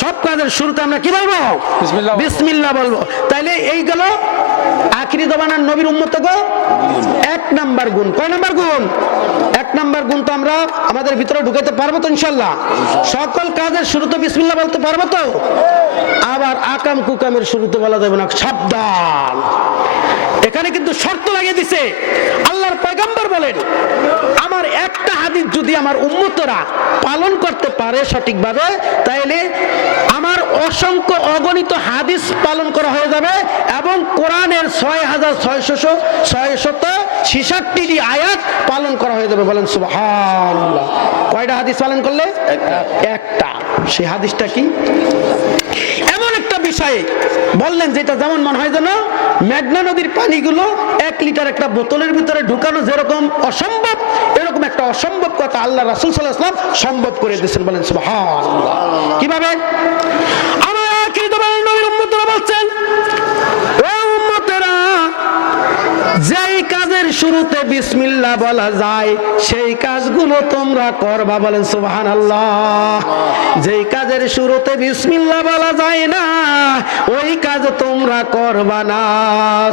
সব কাজের শুরুতে আমরা কি বলবো? বিসমিল্লাহ। বিসমিল্লাহ বলবো। তাইলে এই গেল আখিরি জমানার নবীর উম্মত গো 1 নাম্বার গুণ। কয় নাম্বার গুণ? 1 নাম্বার গুণ তো আমরা আমাদের ভিতরে ঢুকাইতে পারবো তো ইনশাআল্লাহ? সকল কাজের শুরুতে বিসমিল্লাহ বলতে পারবো তো? আবার আকাম কুকামের শুরুতে বলা যাবে না, সাবধান। এখানে কিন্তু শর্ত লাগিয়ে দিছে। আল্লাহর পয়গম্বর বলেন, আমার একটা হাদিস যদি আমার উম্মতরা পালন করতে পারে সঠিকভাবে, তাইলে আমার অসংখ্য অগণিত হাদিস পালন করা হয়ে যাবে এবং কোরআনের 6,666টি আয়াত পালন করা হয়ে যাবে। বলেন সুবহানাল্লাহ। কয়টা হাদিস পালন করলে? একটা। সেই হাদিসটা কি? এমন একটা বিষয়ে বললেন যেটা যেমন মনে হয় যেন মেঘনা নদীর পানিগুলো 1 লিটার একটা বোতলের ভিতরে ঢুকানো যেরকম অসম্ভব, এরকম একটা অসম্ভব কথা আল্লাহ রাসূল সাল্লাল্লাহু আলাইহি ওয়াসাল্লাম সম্ভব করে দিয়েছেন। বলেন সুবহানাল্লাহ। কিভাবে? আমার আখিরি জমানার নবীর উম্মতরা বলছেন, ও উম্মতেরা, যেই কাজের শুরুতে বিসমিল্লাহ বলা যায় সেই কাজগুলো তোমরা করবা। বলেন সুবহানাল্লাহ। যেই কাজের শুরুতে বিসমিল্লাহ বলা যায় না ওই কাজ তোমরা করবা না।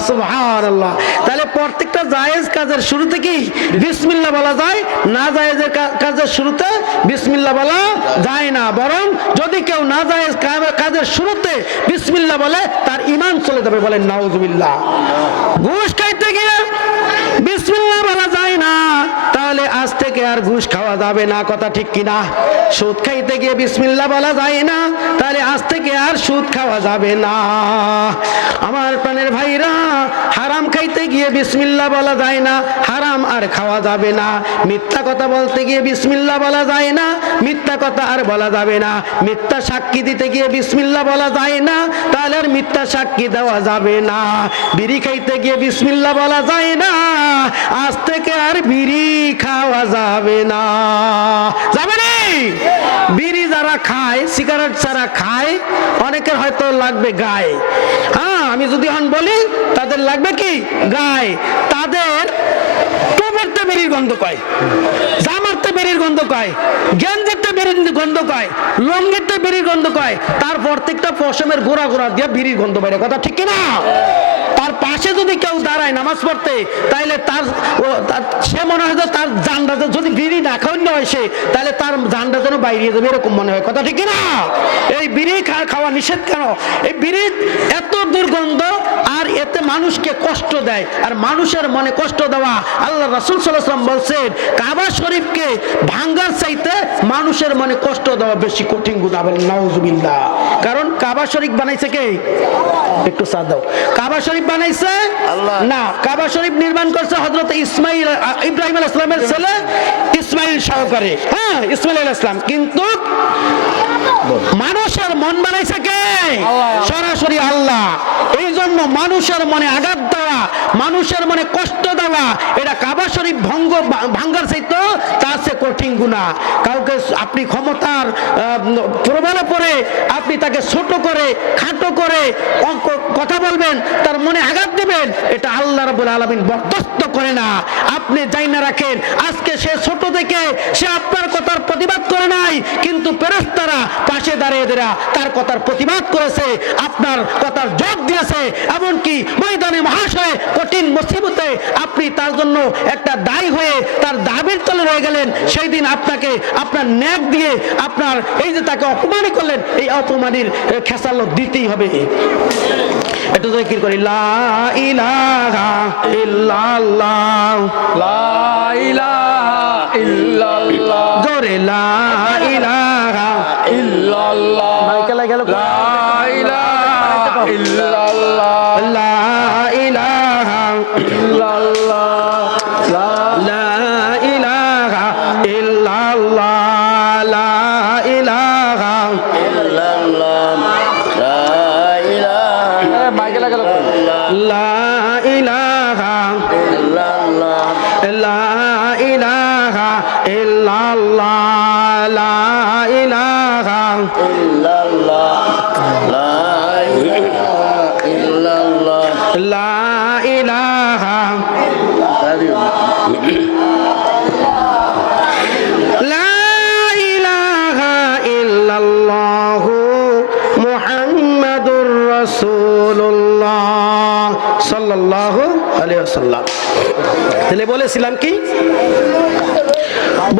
সুবহানাল্লাহ। তাহলে প্রত্যেকটা জায়েজ কাজের শুরুতে কি বিসমিল্লাহ বলা যায়? না জায়েজের কাজের শুরুতে বিসমিল্লাহ বলা যায় না। বরং যদি কেউ না জায়েজ কাজের শুরুতে বিসমিল্লাহ বলে তার ঈমান চলে যাবে। বলেন নাউজুবিল্লাহ। ঘুষ খাইতে গিয়ে বিসমিল্লাহ বলা যায় না, তাহলে আজ থেকে আর ঘুষ খাওয়া যাবে না। কথা ঠিক কিনা? সুদ খাইতে গিয়ে বিসমিল্লাহ বলা যায় না, তাহলে আজ থেকে আর সুদ খাওয়া যাবে না। আমার প্রাণের ভাইরা, হারাম খাইতে গিয়ে বিসমিল্লাহ বলা যায় না, হারাম আর খাওয়া যাবে না। মিথ্যা কথা বলতে গিয়ে বিসমিল্লাহ বলা যায় না, মিথ্যা কথা আর বলা যাবে না। মিথ্যা সাক্ষী দিতে গিয়ে বিসমিল্লাহ বলা যায় না, তাহলে আর মিথ্যা সাক্ষী দেওয়া যাবে না। বিড়ি খাইতে গিয়ে বিসমিল্লাহ বলা যায় না, আজ থেকে আর বিড়ি খাওয়া যাবে না। যাবে না? বিড়ি যারা খায়, সিগারেট যারা খায়, অনেকের হয়তো লাগবে গায়ে। হ্যাঁ, আমি যদি এখন বলি তাদের লাগবে কি? গায়ে। তাদের টুপিতে বেরির গন্ধ পায়, জামাতে বেরির গন্ধ পায়, গেঞ্জিতে বেরির গন্ধ পায়, লঙ্গিতে বেরির গন্ধ পায়। তার প্রত্যেকটা পশমের গোড়া গোড়া দিয়ে বিড়ির গন্ধ বাইরে। কথা ঠিক কিনা? তার পাশে যদি কেউ দাঁড়ায় নামাজ পড়তে, তাইলে সে মনে হয় যে তার জানটা যদি বিড়ি না খাওয়ানো হয় সে, তাহলে তার জানটা যেন বাইরে যাবে, এরকম মনে হয়। কথা ঠিক কিনা? এই বিড়ি খাওয়া নিষেধ কেন? এই বিড়ির এত দুর্গন্ধ, আর এতে মানুষকে কষ্ট দেয়। আর মানুষের মনে কষ্ট দেওয়া, আল্লাহ রাসূল সাল্লাল্লাহু আলাইহি ওয়াসাল্লাম বলছেন, কাবা শরীফকে ভাঙ্গার চাইতে মানুষের মনে কষ্ট দেওয়া বেশি কঠিন গুনাহ। বলেন নাউজুবিল্লাহ। কারণ কাবা শরীফ বানাইছে কে? একটু সাথ দাও। কাবা শরীফ বানাইছে আল্লাহ না, কাবা শরীফ নির্মাণ করছে হযরত ইব্রাহিম আলাইহিস সালামের ছেলে ইসমাইল সহকারে। হ্যাঁ, ইসমাইল আলাইহিস সালাম। কিন্তু মানুষের মন বানাইছে কে? সরাসরি আল্লাহ। এই জন্য মানুষের মনে আঘাত দেওয়া, মানুষের মনে কষ্ট দেওয়া, এটা কাবা শরীফ ভাঙ্গার চাইতে তার চেয়ে কঠিন গুনাহ। কাউকে আপনি ক্ষমতার প্রবলে পড়ে আপনি তাকে ছোট করে, খাটো করে কথা বলবেন, তার মনে আঘাত দেবেন, এটা আল্লাহ রাব্বুল আলামিন বরদাস্ত করে না। আপনি জাইনা রাখেন, আজকে সে ছোট দেখে সে আপনার কথার প্রতিবাদ করে নাই, কিন্তু ফেরেশতারা পাশে দাঁড়িয়ে তার কথার প্রতিবাদ করেছে, আপনার কথার জবাব দিয়েছে। এমনকি ময়দানে মহাশয় কঠিন মুসিবতে আপনি তার জন্য একটা দায়ী হয়ে তার দাবির তলে রয়ে গেলেন। সেই দিন আপনাকে আপনার ন্যাক দিয়ে আপনার এই যে তাকে অপমান করলেন, এই অপমানের খেসালত দিতেই হবে। একটু জিকির করি, লা ইলাহা ইল্লাল্লাহ, লা ইলাহা ইল্লাল্লাহ। জোরে, লা ইলাহা ইল্লাল্লাহ মাইকেলা গেল লা ইলাহা ইল্লাল্লাহ লা ইলাহা ইল্লাল্লাহ লা ইলাহা ইল্লাল্লাহ লা ইলাহা মাইকে লাগালো লা ইলাহা লা ইলাহা ইল্লাল্লাহ লা ইলাহা লা ইলাহা লা ইলাহা ইল্লাল্লাহ মুহাম্মাদুর রাসূলুল্লাহ সাল্লাল্লাহু আলাইহি ওয়াসাল্লাম। তাহলে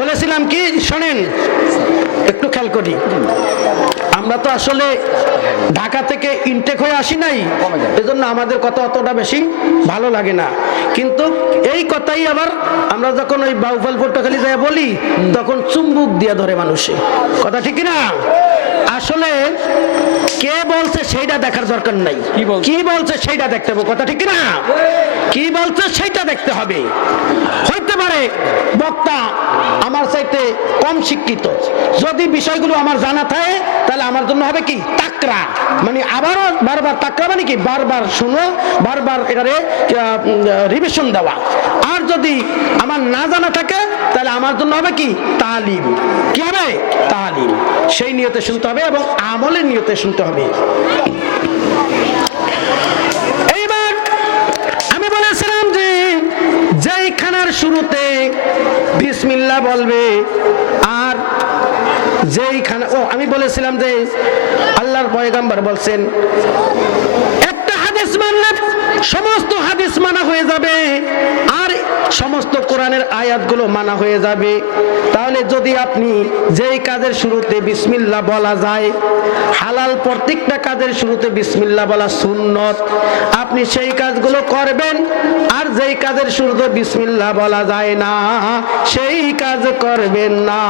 বলেছিলাম কি শোনেন, একটু খেয়াল করি। আমরা তো আসলে ঢাকা থেকে ইনটেক হয়ে আসি নাই, এজন্য আমাদের কথা অতটা বেশি ভালো লাগে না। কিন্তু এই কথাই আবার আমরা যখন ওই বাউফল পট্টখালি যায় বলি, তখন চুম্বুক দিয়ে ধরে মানুষে। কথা ঠিক না? আসলে কে বলছে সেইটা দেখার দরকার নাই, কি বলছে সেইটা দেখতে হবে। কথা ঠিক না? কি বলছে সেইটা দেখতে হবে। হইতে পারে বক্তা আমার চাইতে কম শিক্ষিত, যদি বিষয়গুলো আমার জানা থাকে তাহলে আমার জন্য হবে কি তাকরা, মানে আবারও বারবার তাকরা মানে কি বারবার শুনো, বারবার এটারে রিভিশন দেওয়া। আর যদি আমার না জানা থাকে তাহলে আমার জন্য হবে কি তালিম। কি হবে? তালিম। সেই নিয়তে শুনতে হবে এবং আমলের নিয়তে শুনতে হবে। এইবার আমি বলেছিলাম যে যেই খানার শুরুতে বিসমিল্লাহ বলবে, আর যেই খানা আমি বলেছিলাম যে আল্লাহর পয়গম্বর বলছেন একটা হাদিস মানলে সমস্ত হাদিস মানা হয়ে যাবে আর সমস্ত কোরআনের আয়াতগুলো মানা হয়ে যাবে। তাহলে যদি আপনি যেই কাজের শুরুতে বিসমিল্লাহ বলা যায়, হালাল প্রত্যেকটা কাজের শুরুতে বিসমিল্লাহ বলা সুন্নত, আপনি সেই কাজগুলো করবেন। আর যেই কাজের শুরুতে বিসমিল্লাহ বলা যায় না সেই কাজ করবেন না।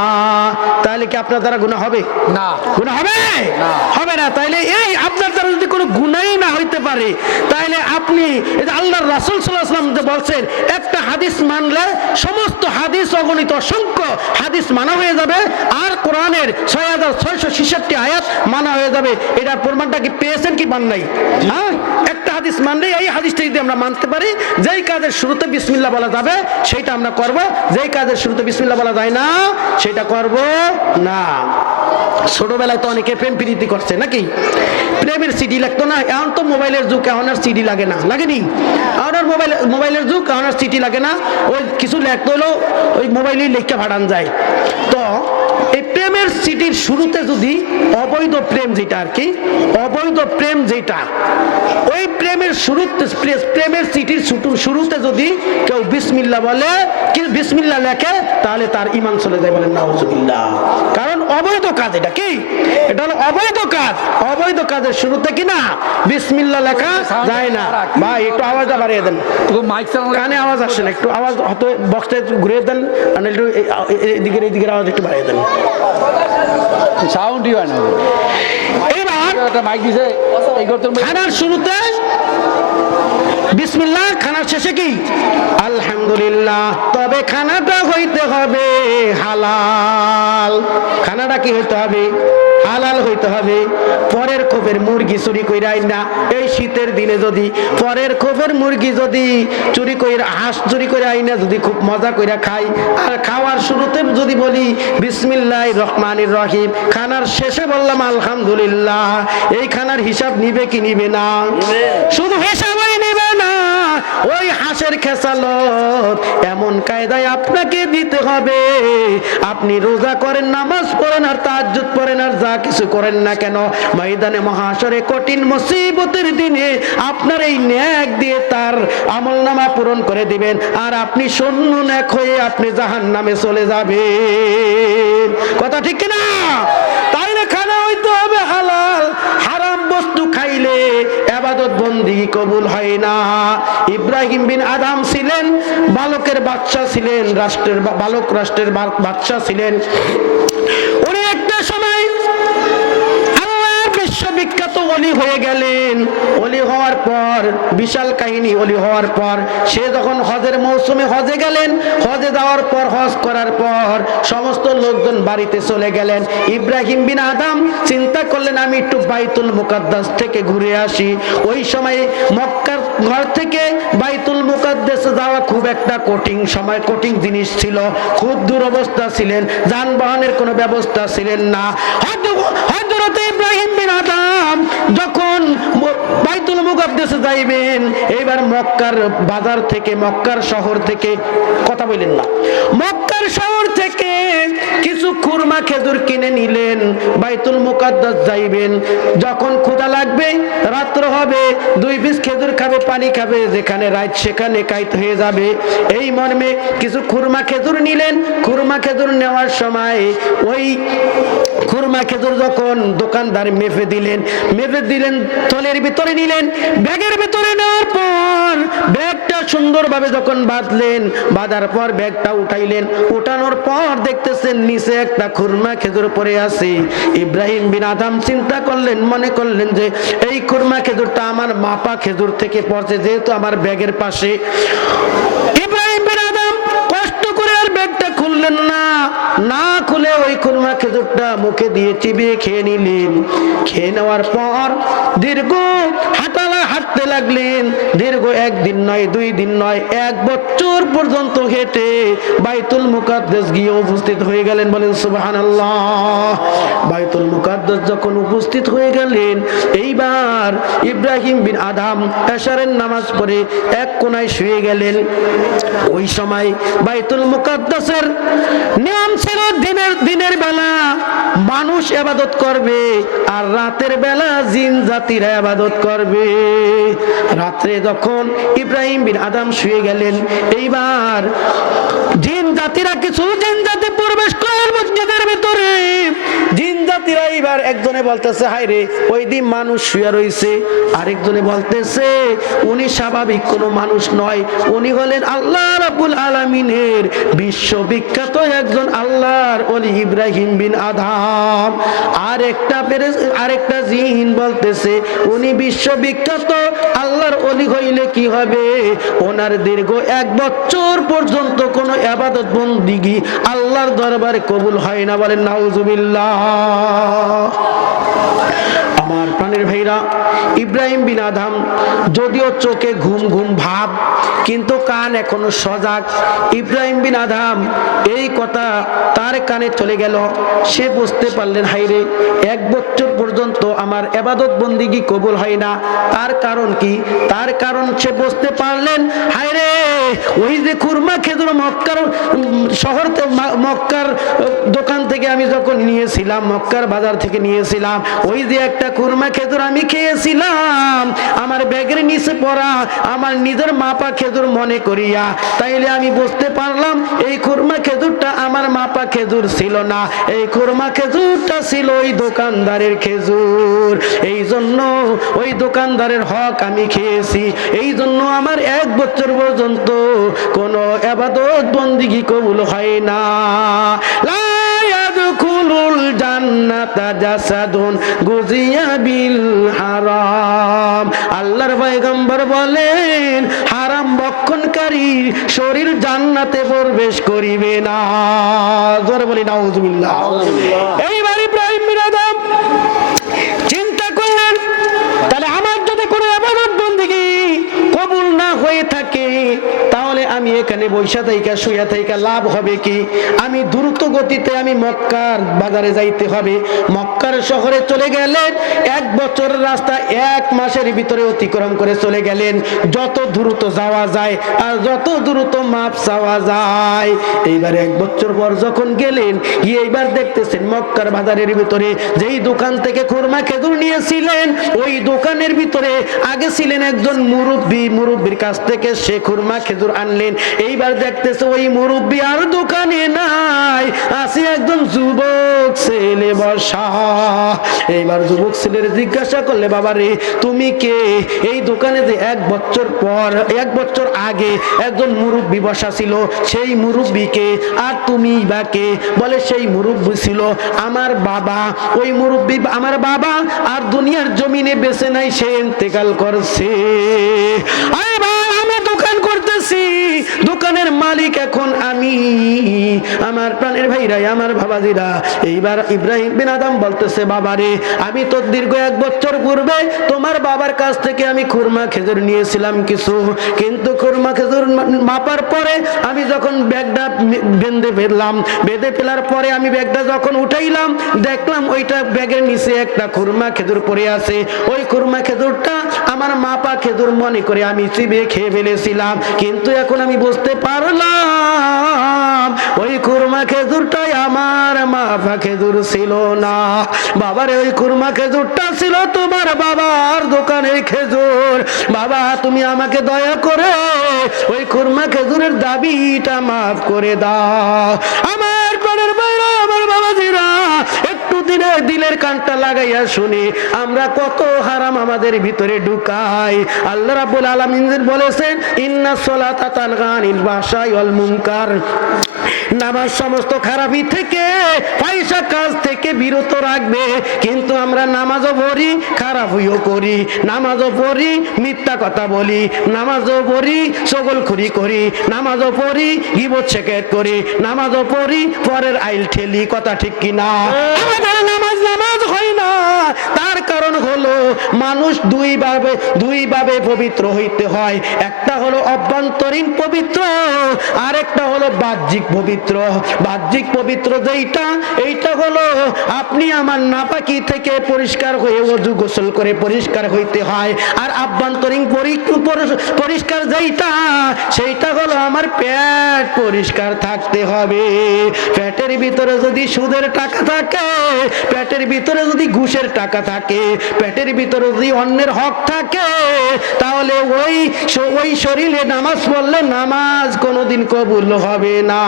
তাহলে কি আপনার দ্বারা গুনাহ হবে? না। গুনাহ হবে? হবে না। তাইলে এই আপনার দ্বারা যদি কোনো গুনাহই না হইতে পারে, তাহলে আপনি আল্লাহর রাসূল সাল্লাল্লাহু আলাইহি ওয়াসাল্লাম বলছেন একটা হাদিস মানলে সমস্ত হাদিস অগণিত অসংখ্য হাদিস মানা হয়ে যাবে, আর কোরআনের 6666 আয়াত মানা হয়ে যাবে। এটার প্রমাণটা কি পেয়েছেন কি পান নাই? হ্যাঁ, একটা হাদিস মানলে এই হাদিসটা যদি আমরা মানতে পারি, যেই কাজের শুরুতে বিসমিল্লাহ বলা যাবে সেটা আমরা করব, যেই কাজের শুরুতে বিসমিল্লাহ বলা যায় না সেটা করব না। ছোটবেলায় তো অনেকে প্রেম প্রীতি করছে নাকি? প্রেমের সিডি লাগতো না, এখন তো মোবাইলের যুগ, এখন আর সিডি লাগে না, লাগেনি? এখন আর মোবাইলের যুগ, এখন আর সিডি লাগে না। ওই কিছু লেখতে হলেও ওই মোবাইলেই লেখা পাঠান যায়। তো এই প্রেমের সিটির শুরুতে যদি অবৈধ প্রেম যেটা আর কি, অবৈধ প্রেম যেটা, ওই প্রেমের শুরুতে প্রেমের সিটির শুরুতে যদি কেউ বিসমিল্লাহ বলে, কি বিসমিল্লাহ লেখে, তাহলে তার ঈমান চলে যায়। বলেন নাউজুবিল্লাহ। কারণ অবৈধ কাজ এটা কি, এটা হলো অবৈধ কাজ। অবৈধ কাজের শুরুতে কি না বিসমিল্লাহ লেখা যায় না। ভাই একটু আওয়াজটা বাড়িয়ে দেন, কানে আওয়াজ আসছে না, একটু আওয়াজ হয়তো বক্সটা ঘুরিয়ে দেন, আর একটু এদিকের আওয়াজ একটু বাড়িয়ে দেন। সাউন্ডই হয় না। এবার একটা মাইক দিছে এই করতে খানার শুরুতে বিসমিল্লাহ, খানার শেষে কি আলহামদুলিল্লাহ। তবে খানাটা হইতে হবে হালাল। খানাটা কি হইতে হবে? হালাল হইতে হবে। পরের খোপের মুরগি চুরি কইরা আইনা এই শীতের দিনে যদি পরের খোপের মুরগি যদি চুরি কইরা, হাঁস চুরি করে আইনা যদি খুব মজা কইরা খাই, আর খাওয়ার শুরুতে যদি বলি বিসমিল্লাহির রহমানির রহিম, খানার শেষে বললাম আলহামদুলিল্লাহ, এই খানার হিসাব নিবে কি নিবে না? শুধু হিসাবই নিবে না, ওই হাঁসের খেসালত এমন কায়দায় আপনাকে দিতে হবে। আপনি রোজা করেন, নামাজ পড়েন, আর তাহাজ্জুদ পড়েন, আর যা কিছু করেন না কেন, ময়দানে মহাশরে কঠিন মুসিবতের দিনে আপনার এই নেক দিয়ে তার আমলনামা পূরণ করে দিবেন, আর আপনি শূন্য নেক হয়ে আপনি জাহান্নামে চলে যাবেন। কথা ঠিক কিনা? তাইলে খানা হইতে হবে হালাল। হারাম বস্তু খাইলে ইবাদত বন্দেগী কবুল হয় না। ইব্রাহিম বিন আদম ছিলেন বালকের বাদশা ছিলেন, রাষ্ট্রের বালক রাষ্ট্রের বাদশা ছিলেন। উনি একটা সময় আল্লাহর বিশ্ববিখ্যাত ওলি হয়ে গেলেন। ওলি হওয়ার পর বিশাল কাহিনী, ওলি হওয়ার পর সে যখন হজের মৌসুমে হজে গেলেন, হজে যাওয়ার পর হজ করার পর সমস্ত লোকজন বাড়িতে চলে গেলেন। ইব্রাহিম বিন আদম চিন্তা করলেন আমি একটু বাইতুল মুকাদ্দাস থেকে ঘুরে আসি। ওই সময় মক্কার ঘর থেকে বাইতুল মুকাদ্দাসে যাওয়া খুব একটা কঠিন সময়, কঠিন জিনিস ছিল, খুব দুরবস্থা ছিলেন, যানবাহনের কোনো ব্যবস্থা ছিলেন না। হযরত ইব্রাহিম বিন আদম যখন বাইতুল মুকাদ্দাসে যাইবেন, এবার মক্কার বাজার থেকে, মক্কার শহর থেকে, কথা বলেন না, মক্কার শহর থেকে কিছু খুরমা খেজুর কিনে নিলেন। বাইতুল মুকাদ্দাস যাইবেন, যখন ক্ষুধা লাগবে, রাত্র হবে, 2 পিস খেজুর খাবে, পানি খাবে, যেখানে রাত সেখানে কাইত হয়ে যাবে, এই মর্মে কিছু খুরমা খেজুর নিলেন। খুরমা খেজুর নেওয়ার সময় ওই খুরমা খেজুর যখন দোকানদার মেপে দিলেন, থলের ভিতরে নিলেন, ব্যাগের ভিতরে নেওয়ার পর ব্যাগটা সুন্দরভাবে যখন বাঁধলেন, বাঁধার পর ব্যাগটা উঠাইলেন, উঠানোর পর দেখতেছেন নিচে একটা খুরমা খেজুর পড়ে আছে। ইব্রাহিম বিন আদম চিন্তা করলেন, মনে করলেন যে এই খুরমা খেজুরটা আমার মাপা খেজুর থেকে পড়ছে, যেহেতু আমার ব্যাগের পাশে। ইব্রাহিম বিন আদম কষ্ট করে আর ব্যাগটা খুললেন না, না খুলে ওই খুরমা খেজুরটা মুখে দিয়ে চিবিয়ে খেয়ে নিলেন। খেয়ে নেওয়ার পর দীর্ঘ হাঁটতে লাগলেন। দীর্ঘ 1 দিন নয়, 2 দিন নয়, 1 বছর পর্যন্ত হেঁটে বাইতুল মুকাদ্দাস গিয়ে উপস্থিত হয়ে গেলেন। বলেন সুবহানাল্লাহ। বাইতুল মুকাদ্দাস যখন উপস্থিত হয়ে গেলেন, এইবার ইব্রাহিম বিন আদম এশারের নামাজ পড়ে এক কোনায় শুয়ে গেলেন। ওই সময় বাইতুল মুকাদ্দাসের নিয়ম ছিল দিনের বেলা মানুষ ইবাদত করবে, আর রাতের বেলা জিন জাতিরা ইবাদত করবে। রাত্রে যখন ইব্রাহিম বিন আদম শুয়ে গেলেন, এইবার জিন জাতিরা, কিছু জিন জাতি প্রবেশ করলেন মসজিদের ভিতরে। জিন জাতিরা এইবার একজনে বলতেছে হায় রে, ওই দিন মানুষ শুয়ে রয়েছে, আরেকজনে বলতেছে উনি স্বাভাবিক কোনো মানুষ নয়, উনি হলেন আল্লাহ রাব্বুল আলামিনের বিশ্ববিখ্যাত একজন আল্লাহর ওলি ইব্রাহিম বিন আদম। আরেকটা জিন বলতেছে উনি বিশ্ববিখ্যাত আল্লাহর ওলি হইলে কি হবে, ওনার দীর্ঘ 1 বছর পর্যন্ত কোনো ইবাদত বন্দিগি আল্লাহর দরবারে কবুল হয় না। বলেন নাউজুবিল্লাহ। আমার প্রাণের ভাইরা, ইব্রাহিম বিন আদম যদিও চোখে ঘুম ঘুম ভাব, কিন্তু কান এখনো সজাগ। ইব্রাহিম বিন আদম এই কথা তার কানে চলে গেল। সে বুঝতে পারলেন হাইরে 1 বছর পর্যন্ত আমার ইবাদত বন্দিগি কবুল হয় না। তার কারণ কি? তার কারণ সে বুঝতে পারলেন হাইরে ওই যে খুরমা খেজুর মক্কার শহর, মক্কার দোকান থেকে আমি যখন নিয়েছিলাম, মক্কার বাজার থেকে নিয়েছিলাম, ওই যে একটা খুরমা খেজুর আমি খেয়েছিলাম, আমার ব্যাগের নিচে পড়া আমার নিজের মাপা খেজুর মনে করিয়া, তাইলে আমি বুঝতে পারলাম এই খুরমা খেজুরটা আমার মাপা খেজুর ছিল না, এই খুরমা খেজুরটা ছিল ওই দোকানদারের খেজুর। এই জন্য ওই দোকানদারের হক আমি খেয়েছি, এই জন্য আমার 1 বছর পর্যন্ত কোনো ইবাদত বন্দিগি কবুল হয় না। লা ইয়াদখুলুল জান্নাতা জাসাদুন গুজিয়া বিল হারাম। আল্লাহর পয়গম্বর বলেন হারাম ভক্ষণকারী শরীর জান্নাতে প্রবেশ করিবে না। জোরে বলি নাউজুবিল্লাহ। এইবার ইব্রাহিম বিন আদম চিন্তা করলেন, তাহলে আমার যদি কোনো ইবাদত বন্দেগী কবুল না হয়ে থাকে, তাহলে আমি এখানে বৈশা থাইকা শুয়া থাইকা লাভ হবে কি? আমি দ্রুত গতিতে আমি মক্কার বাজারে যাইতে হবে। মক্কার শহরে চলে গেলেন, 1 বছর রাস্তা 1 মাসের ভিতরে অতিক্রম করে চলে গেলেন। যত দ্রুত যাওয়া যায় আর যত দ্রুত মাপ চাওয়া যায়। এইবার 1 বছর পর যখন গেলেন, এইবার দেখতেছেন মক্কার বাজারের ভিতরে যেই দোকান থেকে খুরমা খেজুর নিয়েছিলেন, ওই দোকানের ভিতরে আগে ছিলেন একজন মুরব্বীর কাছ থেকে সে খুরমা খেজুর আনলেন। এইবার দেখতেছে ওই মুরব্বী আর দোকানে নাই, আছে একজন যুবক ছেলে বসা। এইবার যুবক ছেলের জিজ্ঞাসা করলে, বাবা রে তুমি কে? এই দোকানে যে 1 বছর আগে একজন মুরব্বী বসা ছিল, সেই মুরব্বীকে, আর তুমি বা কে? বলে সেই মুরব্বী ছিল আমার বাবা। ওই মুরব্বী আমার বাবা আর দুনিয়ার জমিনে বেঁচে নাই, সে ইন্তেকাল করছে। আরে ভাই আমি দোকান করতেছি, দোকানের মালিক এখন আমি। আমার প্রাণের ভাইরা, আমার বাবাজিরা, এইবার ইব্রাহিম বিন আদম বলতেছে, বাবা রে আমি তো দীর্ঘ 1 বছর পূর্বে তোমার বাবার কাছ থেকে আমি খুরমা খেজুর নিয়েছিলাম কিছু, কিন্তু খুরমা খেজুর মাপার পরে আমি যখন ব্যাগটা বেঁধে ফেলার পরে আমি ব্যাগটা যখন উঠাইলাম, দেখলাম ওইটা ব্যাগের নিচে একটা খুরমা খেজুর পড়ে আছে। ওই খুরমা খেজুরটা আমার মাপা খেজুর মনে করে আমি চিবিয়ে খেয়ে ফেলেছিলাম, কিন্তু এখন আমি বুঝতে পারলাম ওই খুরমা খেজুরটাই আমার মাপা খেজুর ছিল না। বাবারে ওই খুরমা খেজুরটা ছিল তোমার বাবার দোকানের খেজুর। বাবা তুমি আমাকে দয়া করে ওই খুরমা খেজুরের দাবিটা মাফ করে দাও। আমার প্রাণের বাইরে, আমার বাবাজিরা, একটু দিলের কানটা লাগাইয়া শুনি আমরা কত হারাম আমাদের ভিতরে ঢুকাই। আল্লাহ রাব্বুল আলামিন বলেছেন, ইন্নাস সালাতা তানহা আনিল ফাহশাই ওয়াল মুনকার, নামাজ সমস্ত খারাপি থেকে, পয়সা কাজ থেকে বিরত রাখবে। কিন্তু আমরা নামাজও পড়ি, খারাপ হইও করি, নামাজও পড়ি, মিথ্যা কথা বলি, নামাজও পড়ি, চগলখুরি করি, নামাজও পড়ি, গীবত শেকায়েত করি, নামাজও পড়ি, পরের আইল ঠেলি। কথা ঠিক কিনা? আমাদের নামাজ হয় না। তার কারণ হলো মানুষ দুই ভাবে পবিত্র হইতে হয়। একটা হলো অভ্যন্তরীণ পবিত্র, আর একটা হলো বাহ্যিক পবিত্র। বাহ্যিক পবিত্র যেইটা, এইটা হলো আপনি আমার নাপাকি থেকে পরিষ্কার হয়ে ওযু গোসল করে পরিষ্কার হইতে হয়। আর আভ্যন্তরীণ পরিষ্কার যেইটা, সেইটা হলো আমার পেট পরিষ্কার থাকতে হবে। পেটের ভিতরে যদি সুদের টাকা থাকে, পেটের ভিতরে যদি ঘুষের টাকা থাকে, পেটের ভিতরে যদি অন্যের হক থাকে, তাহলে ওই শরীরে নামাজ পড়লে নামাজ কোনোদিন কবুল হবে না।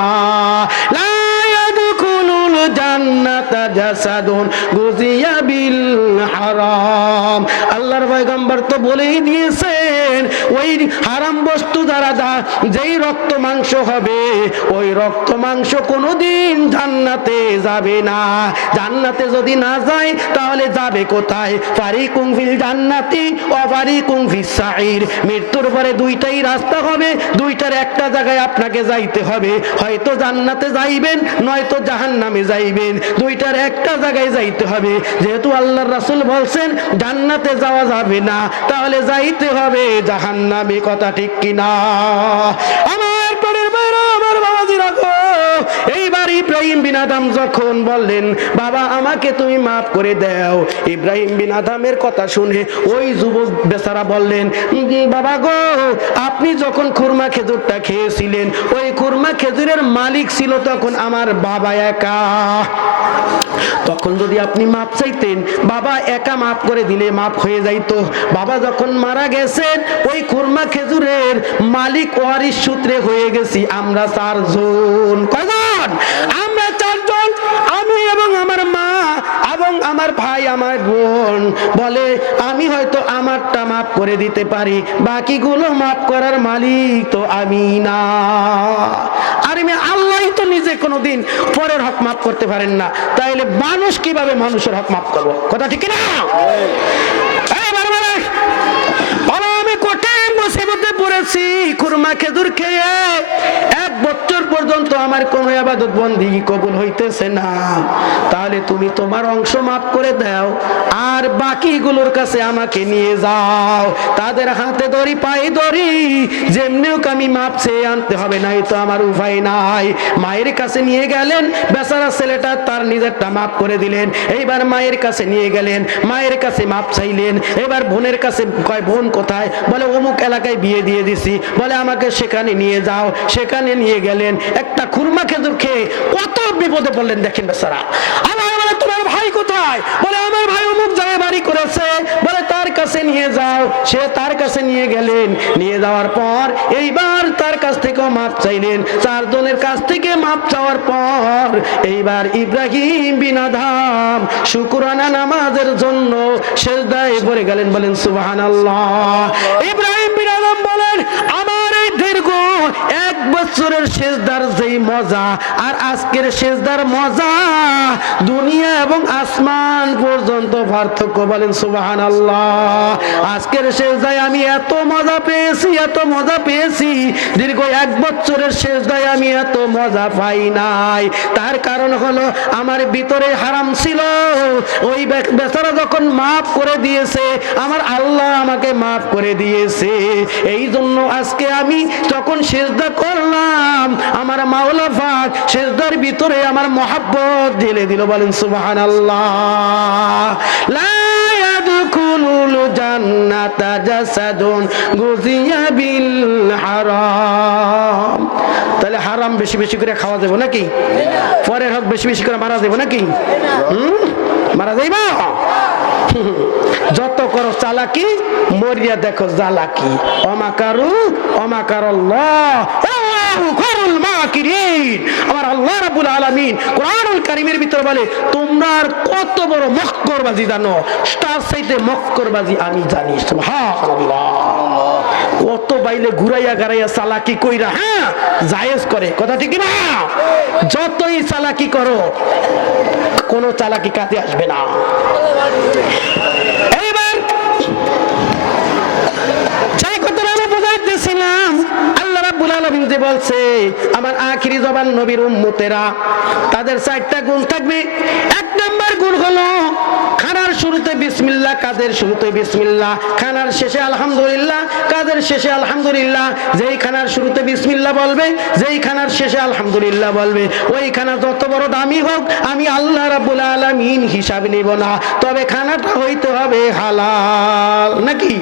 লা ইয়াদখুলুল জান্নাতা জাসাদুন গুযিয়া বিল হারাম। আল্লাহর পয়গম্বর তো বলেই দিয়েছেন, ওই হারাম বস্তু দ্বারা যেই রক্ত মাংস হবে, ওই রক্ত মাংস কোনোদিন জান্নাতে যাবে না। জান্নাতে যদি না যায় তাহলে যাবে কোথায়? ফারিকুম ফিল জান্নাতি ওয়া ফারিকুম ফিস সাঈর। মৃত্যুর পরে দুইটাই রাস্তা হবে, দুইটার একটা জায়গায় আপনাকে যাইতে হবে। হয়তো জান্নাতে যাইবেন, নয়তো জাহান্নামে যাইবেন। দুইটার একটা জায়গায় যাইতে হবে। যেহেতু আল্লাহর রাসূল বলছেন জান্নাতে যাওয়া যাবে না, তাহলে যাইতে হবে জাহান্নামে। কথা ঠিক কিনা? আমার পরের বাইরে, আমার বাবাজিরা গো, এইবার ইব্রাহিম বিন আদম যখন বললেন, বাবা আমাকে তুমি মাফ করে দাও, ইব্রাহিম বিন আদমের কথা শুনে ওই যুবক বেচারা বললেন, বাবা গো আপনি যখন খুরমা খেজুরটা খেয়েছিলেন, ওই খুরমা খেজুরের মালিক ছিল তখন আমার বাবা একা। তখন যদি আপনি মাপ চাইতেন, বাবা একা মাফ করে দিলে মাফ হয়ে যাইতো। বাবা যখন মারা গেছেন, ওই খুরমা খেজুরের মালিক ওয়ারিশ সূত্রে হয়ে গেছি আমরা 4 জন। কয়জন? আমরা 4 জন, আমি এবং আমার মা এবং আমার ভাই, আমার বোন। বলে আমি হয়তো আমারটা মাফ করে দিতে পারি, বাকিগুলো মাফ করার মালিক তো আমি না। আর আমি আল্লাহই তো নিজে কোনোদিন পরের হক মাফ করতে পারেন না, তাইলে মানুষ কিভাবে মানুষের হক মাফ করবো? কথা ঠিক না? আমি কঠিন মুসিবতে পড়েছি, খুরমা খেজুর খেয়ে 1 বছর পর্যন্ত আমার কোনো ইবাদত বন্দেগী কবুল হইতেছে না। তাহলে তুমি তোমার অংশ মাফ করে দাও, আর বাকিগুলোর কাছে আমাকে নিয়ে যাও। তাদের হাতে ধরি, পায়ে ধরি, যেমনি হোক আমি মাপ চেয়ে আনতে হবে, নাই তো আমার উপায় নাই। মায়ের কাছে নিয়ে গেলেন, বেচারা ছেলেটা তার নিজেরটা মাফ করে দিলেন। এইবার মায়ের কাছে নিয়ে গেলেন, মায়ের কাছে মাপ চাইলেন। এবার বোনের কাছে কয়, বোন কোথায়? বলে অমুক এলাকায় বিয়ে দিয়ে দিছি। বলে আমাকে সেখানে নিয়ে যাও। সেখানে নিয়ে গেলেন, একটা খুরমা খেজুর খেয়ে কত বিপদে পড়লেন দেখেন বেচারা। আমার বলে তোমার ভাই কোথায়? বলে আমার ভাই অমুক জায়গায় বাড়ি করেছে। বলে তার কাছে নিয়ে যাও। সে তার কাছে নিয়ে গেলেন, নিয়ে যাওয়ার পর এইবার তার কাছ থেকেও মাপ চাইলেন। 4 জনের কাছ থেকে মাপ চাওয়ার পর এইবার ইব্রাহিম বিন আদম শুকরানা নামাজের জন্য সিজদায় পড়ে গেলেন। বলেন সুবহানাল্লাহ। ইব্রাহিম বিন আদম বলেন, আমার এই দীর্ঘ 1 বছরের সিজদার যেই মজা আর আজকের সিজদার মজা, দুনিয়া এবং আসমান পর্যন্ত পার্থক্য। বলেন সুবহানাল্লাহ। আজকের সিজদায় আমি এত মজা পেয়েছি, এত মজা পেয়েছি, দীর্ঘ 1 বছরের সিজদায় আমি এত মজা পাই নাই। তার কারণ হলো আমার ভিতরে হারাম ছিল, ওই বেচারা যখন মাফ করে দিয়েছে, আমার আল্লাহ আমাকে মাফ করে দিয়েছে। এই জন্য আজকে আমি যখন সিজদা করলাম, আমার মাওলা পাক সিজদার ভিতরে আমার মহব্বত ঢেলে দিল। বলেন সুবহানাল্লাহ। লা ইয়াদখুলুল জান্নাতা জাসাদুন গুজিয়া বিল হারাম। তাহলে হারাম বেশি বেশি করে খাওয়া যাবে নাকি? পরের হক বেশি বেশি করে মারা যাবে নাকি? মারা যাইবা? যত করো চালাকি, মরিয়া দেখো জালাকি। অমাকারু অমাকারাল্লাহ আল্লাহু খায়রুল মাকিরিন। আমার আল্লাহ রাব্বুল আলামিন কোরআনুল কারীমের ভিতরে বলে, তোমরা আর কত বড় মক্করবাজি জানো, তার চাইতে মক্করবাজি আমি জানি। সুবহানাল্লাহ। কত বাইলে ঘুরাইয়া গাড়াইয়া চালাকি কইরা হ্যাঁ জায়েজ করে, কথা ঠিক না? যতই চালাকি করো, কোনো চালাকি কাজে আসবে না। এইবার যাই কথাটা আমি বোঝাইতেছিলাম, আল্লাহ রাব্বুল আলামিন যে বলছে, আমার আখিরি জবান নবীর উম্মতেরা, তাদের 4টা গুণ থাকবে। 1 নাম্বার গুণ হলো খানার শুরুতে বিসমিল্লাহ, কাজের শুরুতে বিসমিল্লাহ, খানার শেষে আলহামদুলিল্লাহ, কাজের শেষে আলহামদুলিল্লাহ। যেই খানার শুরুতে বিসমিল্লাহ বলবে, যেই খানার শেষে আলহামদুলিল্লাহ বলবে, ওই খানা যত বড় দামি হোক, আমি আল্লাহ রাব্বুল আলামিন হিসাব নিব না, তবে খানাটা হইতে হবে হালাল। নাকি?